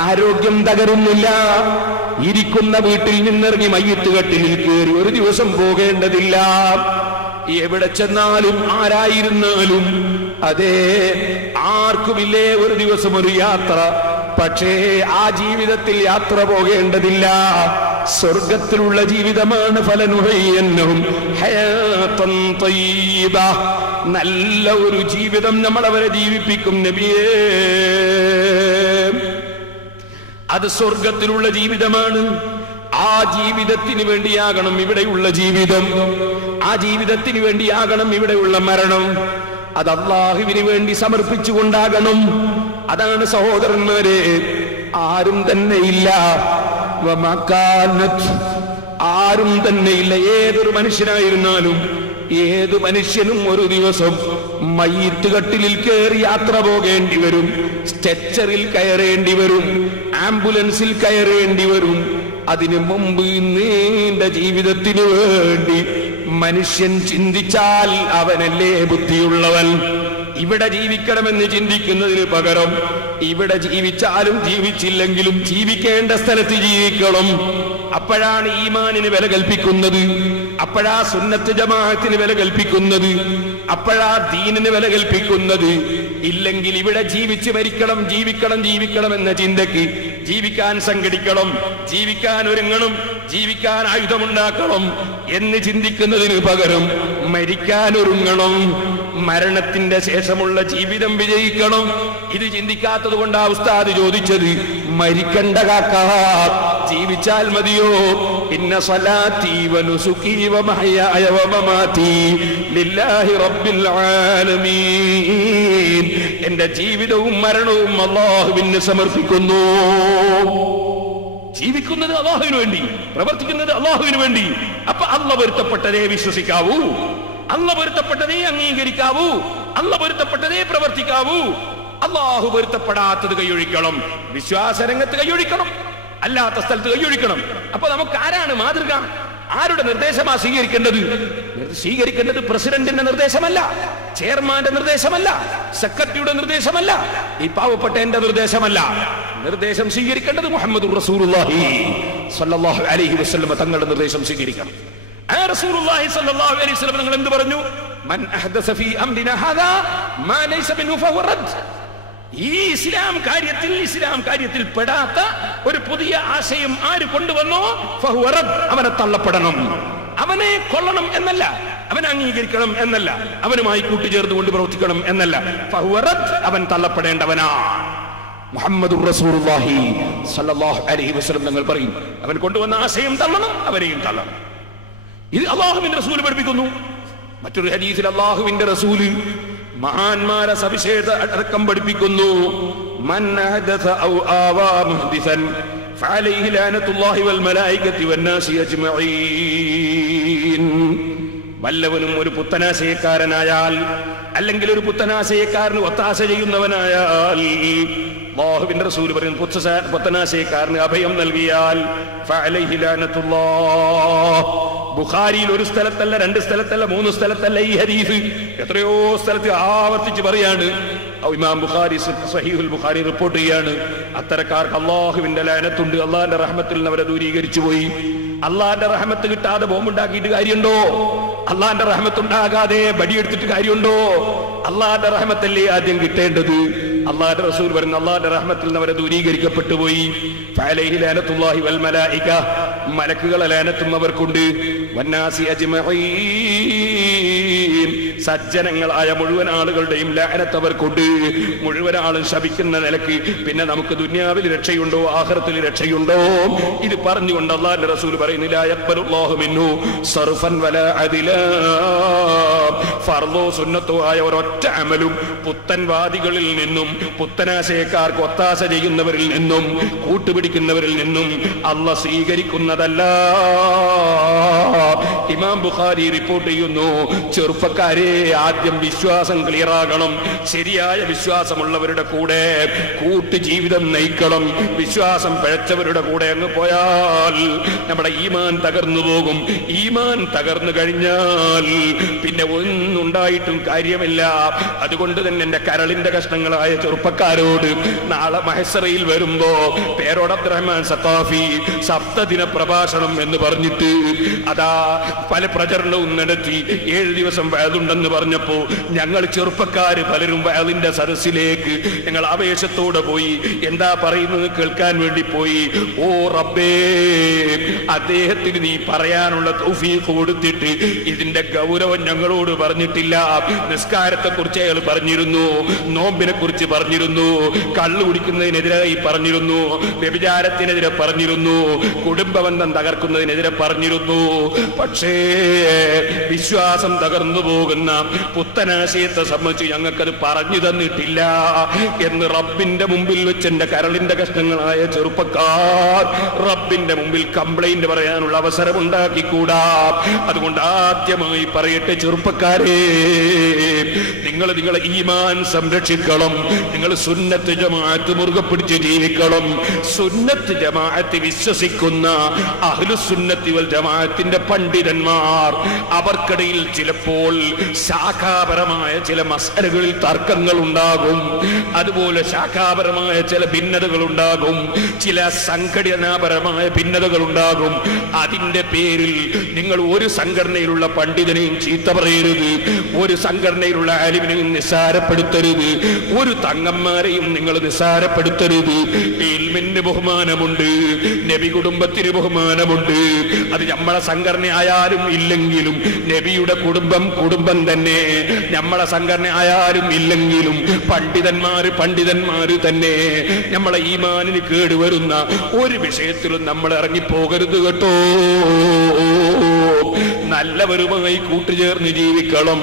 ആരോഗ്യം തകരുന്നില്ല. ഇരിക്കുന്ന വീട്ടിൽ നിന്നിറങ്ങി മയ്യത്ത് കട്ടിലിൽ കയറി ഒരു ദിവസം പോകേണ്ടതില്ല. എവിടെ ചെന്നാലും ആരായിരുന്നാലും അതേ, ആർക്കുമില്ലേ ഒരു ദിവസം ഒരു യാത്ര. പക്ഷേ ആ ജീവിതത്തിൽ യാത്ര പോകേണ്ടതില്ല. സ്വർഗത്തിലുള്ള ജീവിതമാണ്. ഫലനുഹയ്യന്നഹും ഹയാത്തൻ ത്വയ്യിബ, നല്ല ഒരു ജീവിതം നമ്മൾ അവരെ ജീവിപ്പിക്കും നബിയേ. അത് സ്വർഗത്തിലുള്ള ജീവിതമാണ്. ആ ജീവിതത്തിന് വേണ്ടിയാകണം ഇവിടെയുള്ള ജീവിതം, ആ ജീവിതത്തിന് വേണ്ടിയാകണം ഇവിടെയുള്ള മരണം. അത് അല്ലാഹുവിന് വേണ്ടി സമർപ്പിച്ചുകൊണ്ടാകണം. അതാണ് സഹോദരന്മാരെ, ആരും തന്നെയില്ല, ആരും തന്നെയില്ല. ഏതൊരു മനുഷ്യനായിരുന്നാലും, ഏതു മനുഷ്യനും ഒരു ദിവസം മയ്യിത്ത് കട്ടിലിൽ കയറി യാത്ര പോകേണ്ടി വരും, സ്ട്രെച്ചറിൽ കയറേണ്ടി വരും, ആംബുലൻസിൽ കയറേണ്ടി വരും. അതിനു മുമ്പ് നീണ്ട ജീവിതത്തിനു വേണ്ടി മനുഷ്യൻ ചിന്തിച്ചാൽ അവനല്ലേ ബുദ്ധിയുള്ളവൻ. ഇവിടെ ജീവിക്കണമെന്ന് ചിന്തിക്കുന്നതിന് പകരം ഇവിടെ ജീവിച്ചാലും ജീവിച്ചില്ലെങ്കിലും ജീവിക്കേണ്ട സ്ഥലത്ത് ജീവിക്കണം. അപ്പോഴാണ് ഈമാനിന് വില കൽപ്പിക്കുന്നത്, അപ്പോഴാ സുന്നത്ത് ജമാഅത്തിന് വില കൽപ്പിക്കുന്നത്, അപ്പോഴാ ദീനിന് വില കൽപ്പിക്കുന്നത്. ഇല്ലെങ്കിൽ ഇവിടെ ജീവിച്ച് മരിക്കണം, ജീവിക്കണം എന്ന ചിന്തയ്ക്ക് ജീവിക്കാൻ സംഘടിക്കണം, ജീവിക്കാൻ ഒരുങ്ങണം, ജീവിക്കാൻ ആയുധമുണ്ടാക്കണം എന്ന് ചിന്തിക്കുന്നതിന് പകരം മരിക്കാൻ ഒരുങ്ങണം, മരണത്തിന്റെ ശേഷമുള്ള ജീവിതം വിജയിക്കണം. ഇത് ചിന്തിക്കാത്തത് കൊണ്ടാ ഉസ്താദ് ചോദിച്ചത്, മരിക്കണ്ട കാക്ക, ജീവിച്ചാൽ മതിയോ? ഇന്ന സ്വലാത്തി വനുസുഖി വമഹ്യായ വമമാതി ലില്ലാഹി റബ്ബിൽ ആലമീൻ, എന്റെ ജീവിതവും മരണവും അല്ലാഹുവിന് സമർപ്പിക്കുന്നു. ജീവിക്കുന്നത് അല്ലാഹുവിന് വേണ്ടി, പ്രവർത്തിക്കുന്നത് അല്ലാഹുവിന് വേണ്ടി. അപ്പൊ അല്ലാഹു പൊരുത്തപ്പെട്ടതേ വിശ്വസിക്കാവൂ. അല്ലാഹു പൊരുത്തപ്പെട്ടതേ അംഗീകരിക്കാവൂ, അല്ലാഹു പൊരുത്തപ്പെട്ടതേ പ്രവർത്തിക്കാവൂ. അല്ലാഹു പൊരുത്തപ്പെടാത്തത് കൈയൊഴിക്കണം, വിശ്വാസരംഗത്ത് കൈയൊഴിക്കണം, അല്ലാത്ത സ്ഥലത്ത് കൈയൊഴിക്കണം. അപ്പൊ നമുക്ക് ആരാണ് മാതൃക? ആരുടെ നിർദ്ദേശമാണ് സ്വീകരിക്കേണ്ടത്? സ്വീകരിക്കേണ്ടത് പ്രസിഡന്റിന്റെ നിർദ്ദേശമല്ല, ചെയർമാന്റെ നിർദ്ദേശമല്ല, സെക്രട്ടറിയുടെ നിർദ്ദേശമല്ല, ഈ പാവപ്പെട്ട എന്റെ നിർദ്ദേശമല്ല. നിർദ്ദേശം സ്വീകരിക്കേണ്ടത് മുഹമ്മദുർ റസൂലുള്ളാഹി സ്വല്ലല്ലാഹു അലൈഹി വസല്ലം തങ്ങളുടെ നിർദ്ദേശം സ്വീകരിക്കണം. ആ റസൂലുള്ളാഹി സ്വല്ലല്ലാഹു അലൈഹി വസല്ലം തങ്ങൾ എന്ത് പറഞ്ഞു? മൻ അഹ്ദസ ഫീ അംരിനാ ഹാദാ മാ ലൈസ മിൻഹു ഫഹുവ റദ്ദ്. ഈ ഇസ്ലാം കാര്യത്തിൽ പെടാത്ത ഒരു പുതിയ ആശയം ആര് കൊണ്ടുവന്നോ ഫഹുവ റദ്ദ്, അവനെ തള്ളപ്പെടണം. അവനെ കൊള്ളണം എന്നല്ല, അവനെ അംഗീകരിക്കണം എന്നല്ല, അവനുമായി കൂട്ടുചേർന്നുകൊണ്ട് പ്രവർത്തിക്കണം എന്നല്ല. ഫഹുവ റദ്ദ്, അവൻ തള്ളപ്പെടേണ്ടവനാണ്. മുഹമ്മദുർ റസൂലുള്ളാഹി സ്വല്ലല്ലാഹു അലൈഹി വസല്ലം തങ്ങൾ പറയും, അവൻ കൊണ്ടുവന്ന ആശയം തള്ളണം, അവരെയും തള്ളണം. ഇത് അല്ലാഹുവിന്റെ റസൂൽ പഠിപ്പിക്കുന്നു. മറ്റൊരു ഹദീസിൽ അല്ലാഹുവിന്റെ റസൂല് മഹാന്മാരെ സവിശേഷത അടക്കം പഠിപ്പിക്കുന്നു. മൻ അഹദസ ഔ ആവാ മുഹ്ദിസൻ ഫഅലൈഹി ലഅനത്തുല്ലാഹി വൽ മലായികത്തി വന്നാസി അജ്മഈൻ. വല്ലവനും ഒരു പുത്തനാശയക്കാരനായാൽ, അല്ലെങ്കിൽ ഒരു പുത്തനാശയക്കാരന് ഒത്താശ ചെയ്യുന്നവനായാൽ, അല്ലാഹുവിന്റെ റസൂൽ പറയുന്നു, പുത്തനാശയക്കാരന് അഭയം നൽകിയാൽ ഫഅലൈഹി ലഅനത്തുല്ലാഹ്. ബുഖാരിയിൽ ഒരു സ്ഥലത്തല്ല, രണ്ട് സ്ഥലത്തല്ല, മൂന്ന് സ്ഥലത്തല്ല, ഈ ഹദീസ് എത്രയോ സ്ഥലത്ത് ആവർത്തിച്ച് പറയാണ്. ഇമാം ബുഖാരി സഹീഹുൽ ബുഖാരി റിപ്പോർട്ട് ചെയ്യാണ്, അത്തരക്കാർക്ക് അല്ലാഹുവിന്റെ ലഅനത്തുണ്ട്, അല്ലാഹുവിന്റെ റഹ്മത്തിൽ നിന്ന് അവരെ ദൂരീകരിച്ചു പോയി. അല്ലാഹുവിന്റെ റഹ്മത്ത് കിട്ടാതെ ബോംബുണ്ടാക്കിയിട്ട് കാര്യമുണ്ടോ? അല്ലാഹുവിന്റെ റഹ്മത്ത് ഉണ്ടാകാതെ ബടിയെടുത്തിട്ട് കാര്യമുണ്ടോ? അല്ലാഹുവിന്റെ റഹ്മത്തല്ലേ ആദ്യം കിട്ടേണ്ടത്. അല്ലാഹുവിന്റെ റസൂൽ പറയുന്നു, അല്ലാഹുവിന്റെ റഹ്മത്തിൽ നിന്ന് അവരെ ദൂരീകരിക്കപ്പെട്ടു പോയി. ഫഅലൈഹി ലഅനത്തുല്ലാഹി വൽ മലായിക, മലക്കുകളെ ലഅനത്തും അവർക്കുണ്ട്. വന്നാസി അജ്മഈൻ, സജ്ജനങ്ങളായ മുഴുവൻ ആളുകളുടെയും ലഅനത്ത് അവർക്കുണ്ട്. മുഴുവൻ ആളും ശപിക്കുന്ന നിലയ്ക്ക് പിന്നെ നമുക്ക് ദുനിയാവിൽ രക്ഷയുണ്ടോ, ആഖിറത്തിൽ രക്ഷയുണ്ടോ? ഇത് പറഞ്ഞുകൊണ്ട് അല്ലാഹുവിന്റെ റസൂൽ പറയുന്നു, ലാ യഖ്ബലുല്ലാഹു മിൻഹു സർഫൻ വലാ അദിലാ. ഫർളോ സുന്നത്തോ ആയ ഒരൊറ്റ അമലും പുത്തൻവാദികളിൽ നിന്നും, പുത്തനാശയക്കാർക്ക് ഒത്താശ ചെയ്യുന്നവരിൽ നിന്നും, കൂട്ടുപിടിക്കുന്നവരിൽ നിന്നും അല്ലാഹു സ്വീകരിക്കുന്നതല്ല. ഇമാം ബുഖാരി റിപ്പോർട്ട് ചെയ്യുന്നു, ചെറുപ്പക്കാരെ, ആദ്യം വിശ്വാസം ക്ലിയർ ആകണം. ശരിയായ വിശ്വാസമുള്ളവരുടെ കൂടെ കൂട്ടുജീവിതം നയിക്കണം. വിശ്വാസം പിഴച്ചവരുടെ കൂടെ അങ്ങ് പോയാൽ നമ്മുടെ ഈമാൻ തകർന്നു പോകും. ഈമാൻ തകർന്നു കഴിഞ്ഞാൽ പിന്നെ ഒന്നുണ്ടായിട്ടും കാര്യമില്ല. അതുകൊണ്ട് തന്നെ എന്റെ കരളിന്റെ കഷ്ണങ്ങളായ ചെറുപ്പക്കാരോട് നാളെ മഹ്ശറയിൽ വരുമ്പോ പേരോട് അബ്ദുറഹ്മാൻ സഖാഫി സപ്തദിന പ്രഭാഷണം എന്ന് പറഞ്ഞിട്ട് അതാ പല പ്രചരണവും നടത്തി. 7 ദിവസം വയലുണ്ടെന്ന് പറഞ്ഞപ്പോ ഞങ്ങൾ ചെറുപ്പക്കാര് പലരും വയലിന്റെ സദസ്സിലേക്ക് ഞങ്ങൾ ആവേശത്തോടെ പോയി. എന്താ പറയുന്നത് കേൾക്കാൻ വേണ്ടി പോയി. ഓ റബ്ബേ, അദ്ദേഹത്തിന് നീ പറയാനുള്ള തൗഫീഖ് കൊടുത്തിട്ട് ഇതിന്റെ ഗൗരവം ഞങ്ങളോട് പറഞ്ഞിട്ടില്ല. നിസ്കാരത്തെ കുറിച്ച് അയാൾ പറഞ്ഞിരുന്നു, നോമ്പിനെ കുറിച്ച് പറഞ്ഞിരുന്നു, കള്ളു കുടിക്കുന്നതിനെതിരായി പറഞ്ഞിരുന്നു, വ്യഭിചാരത്തിനെതിരെ പറഞ്ഞിരുന്നു, കുടുംബബന്ധം തകർക്കുന്നതിനെതിരെ പറഞ്ഞിരുന്നു. പക്ഷേ വിശ്വാസം തകർന്നു പോകുന്ന പുത്തനാശയത്തെ സംബന്ധിച്ച് ഞങ്ങൾക്കത് പറഞ്ഞു തന്നിട്ടില്ല എന്ന് റബ്ബിന്റെ മുമ്പിൽ വെച്ച് എന്റെ കരളിന്റെ കഷ്ണങ്ങളായ ചെറുപ്പക്കാർ റബ്ബിന്റെ മുമ്പിൽ കംപ്ലൈന്റ് പറയാനുള്ള അവസരം ഉണ്ടാക്കിക്കൂടാ. അതുകൊണ്ട് ആദ്യമായി പറയട്ടെ, ചെറുപ്പക്കാരെ, നിങ്ങൾ നിങ്ങളെ ഈമാൻ സംരക്ഷിക്കണം. നിങ്ങൾ സുന്നത്ത് ജമാഅത്ത് മുറുകെ പിടിച്ച് ജീവിക്കണം. സുന്നത്ത് ജമാഅത്ത് വിശ്വസിക്കുന്ന അഹ്ലുസുന്നത്തി വൽ ജമാഅത്തിന്റെ പണ്ഡിതന്മാർ, അവർക്കിടയിൽ ചിലപ്പോൾ ശാഖാപരമായ ചില മസ്അലകളിൽ തർക്കങ്ങൾ ഉണ്ടാകും. അതുപോലെ ശാഖാപരമായ ചില ഭിന്നതകൾ ഉണ്ടാകും, ചില സംഘടനാപരമായ ഭിന്നതകൾ ഉണ്ടാകും. അതിന്റെ പേരിൽ നിങ്ങൾ ഒരു സംഘടനയിലുള്ള പണ്ഡിതനെയും ചീത്ത പറയരുത്, ഒരു സംഘടനയിലുള്ള ആലിമിനെയും നിസ്സാരപ്പെടുത്തരുത്, ഒരു തങ്ങന്മാരെയും നിങ്ങൾ നിസ്സാരപ്പെടുത്തരുത്. ഇൽമിന് ബഹുമാനമുണ്ട്, നബി കുടുംബത്തിന് ബഹുമാനമുണ്ട്. അത് നമ്മളെ സംഘടന ആയാലും ഇല്ലെങ്കിലും നബിയുടെ കുടുംബം കുടുംബം തന്നെ. നമ്മളെ സംഘടന ആയാലും ഇല്ലെങ്കിലും പണ്ഡിതന്മാര് തന്നെ. നമ്മളെ ഈമാനിന് കേടുവരുന്ന ഒരു വിഷയത്തിലും നമ്മൾ ഇറങ്ങിപ്പോകരുത് കേട്ടോ. നല്ലവരുമായി കൂട്ടുചേർന്ന് ജീവിക്കണം.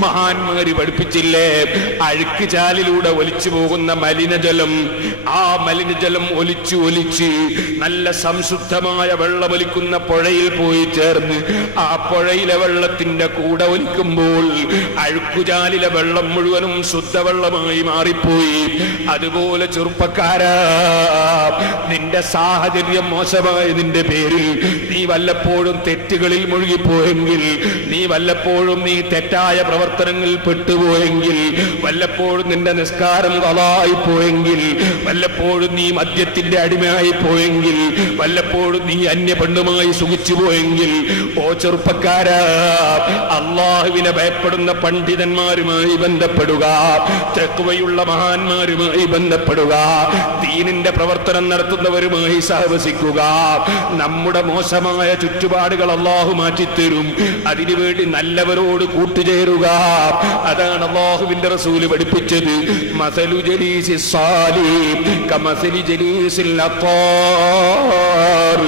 മഹാന്മാര് പഠിപ്പിച്ചില്ലേ, അഴുക്ക് ചാലിലൂടെ ഒലിച്ചു പോകുന്ന മലിനജലം, ആ മലിനജലം ഒലിച്ച് ഒലിച്ച് നല്ല സംശുദ്ധമായ വെള്ളമൊലിക്കുന്ന പുഴയിൽ പോയി ചേർന്ന് ആ പുഴയിലെ വെള്ളത്തിന്റെ കൂടെ ഒലിക്കുമ്പോൾ അഴുക്കുചാലിലെ വെള്ളം മുഴുവനും ശുദ്ധവെള്ളമായി മാറിപ്പോയി. അതുപോലെ ചെറുപ്പക്കാരാ, നിന്റെ സാഹചര്യം മോശമായതിന്റെ പേരിൽ നീ വല്ലപ്പോഴും തെറ്റുകളിൽ മുഴുകിപ്പോയെങ്കിൽ, നീ വല്ലപ്പോഴും നീ തെറ്റായ പ്രവർത്തനങ്ങളിൽ പെട്ടുപോയെങ്കിൽ, വല്ലപ്പോഴും നിന്റെ നിസ്കാരം കളായി പോയെങ്കിൽ, വല്ലപ്പോഴും നീ മദ്യത്തിന്റെ അടിമയായി പോയെങ്കിൽ, വല്ലപ്പോഴും നീ അന്യ പെണ്ണുമായി സുഖിച്ചു പോയെങ്കിൽ, ഓ ചെറുപ്പക്കാരാ, അള്ളാഹുവിനെ ഭയപ്പെടുന്ന പണ്ഡിതന്മാരുമായി ബന്ധപ്പെടുക, തഖ്വയുള്ള മഹാന്മാരുമായി ബന്ധപ്പെടുക, ദീനിന്റെ പ്രവർത്തനം നടത്തുന്നവരുമായി സഹവസിക്കുക. നമ്മുടെ മോശമായ ചുറ്റുപാടുകൾ അള്ളാഹു മാറ്റിത്തരും. അതിനുവേണ്ടി നല്ലവരോട് കൂട്ടുചേരുക. അതാണ് അള്ളാഹുവിന്റെ റസൂല് പഠിപ്പിച്ചത്. മസലു ജലീസി സാലിഹ് കമസലി ജലീസിൽ അത്താർ.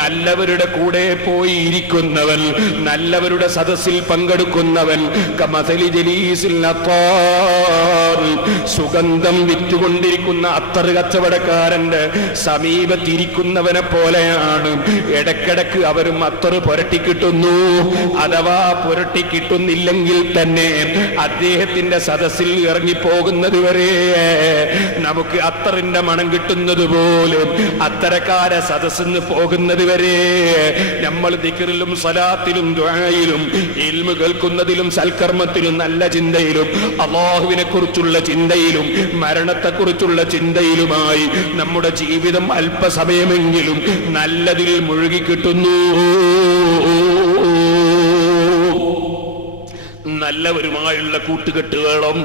നല്ലവരുടെ കൂടെ പോയി ഇരിക്കുന്നവൻ, നല്ലവരുടെ സദസ്സിൽ പങ്കെടുക്കുന്നവൻ, കമസലി ജലീസിൽ അത്താർ. സുഗന്ധം വിറ്റുകൊണ്ടിരിക്കുന്ന അത്തർ കച്ചവടക്കാരന്റെ സമീപത്തിരിക്കുന്നവനെ പോലെയാണ്. ഇടക്കിടക്ക് അവരും അത്തർ പുരട്ടിക്കിട്ടുന്നു. അഥവാ പുരട്ടിക്കിട്ടുന്നില്ലെങ്കിൽ തന്നെ അദ്ദേഹത്തിന്റെ സദസ്സിൽ ഇറങ്ങിപ്പോകുന്നത് വരെ നമുക്ക് അത്തറിന്റെ മണം കിട്ടുന്നത് പോലെ, അത്തരക്കാരെ സദസ്സിന് പോകുന്നത് വരെ നമ്മൾ ദിക്റിലും സ്വലാത്തിലും ദുആയിലും ഇൽമു കേൾക്കുന്നതിലും സൽക്കർമ്മത്തിലും നല്ല ചിന്തയിലും അല്ലാഹുവിനെ കുറിച്ചുള്ള ചിന്തയിലും മരണത്തെക്കുറിച്ചുള്ള ചിന്തയിലുമായി നമ്മുടെ ജീവിതം അല്പസമയമെങ്കിലും നല്ലതിൽ മുഴുകി കിട്ടുന്നു. നല്ലവരുമായുള്ള കൂട്ടുകെട്ടുകളും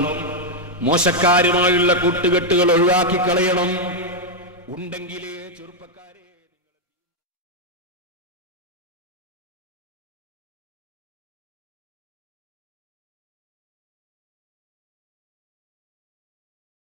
മോശക്കാരുമായുള്ള കൂട്ടുകെട്ടുകൾ ഒഴിവാക്കി കളയണം. ഉണ്ടെങ്കിലേ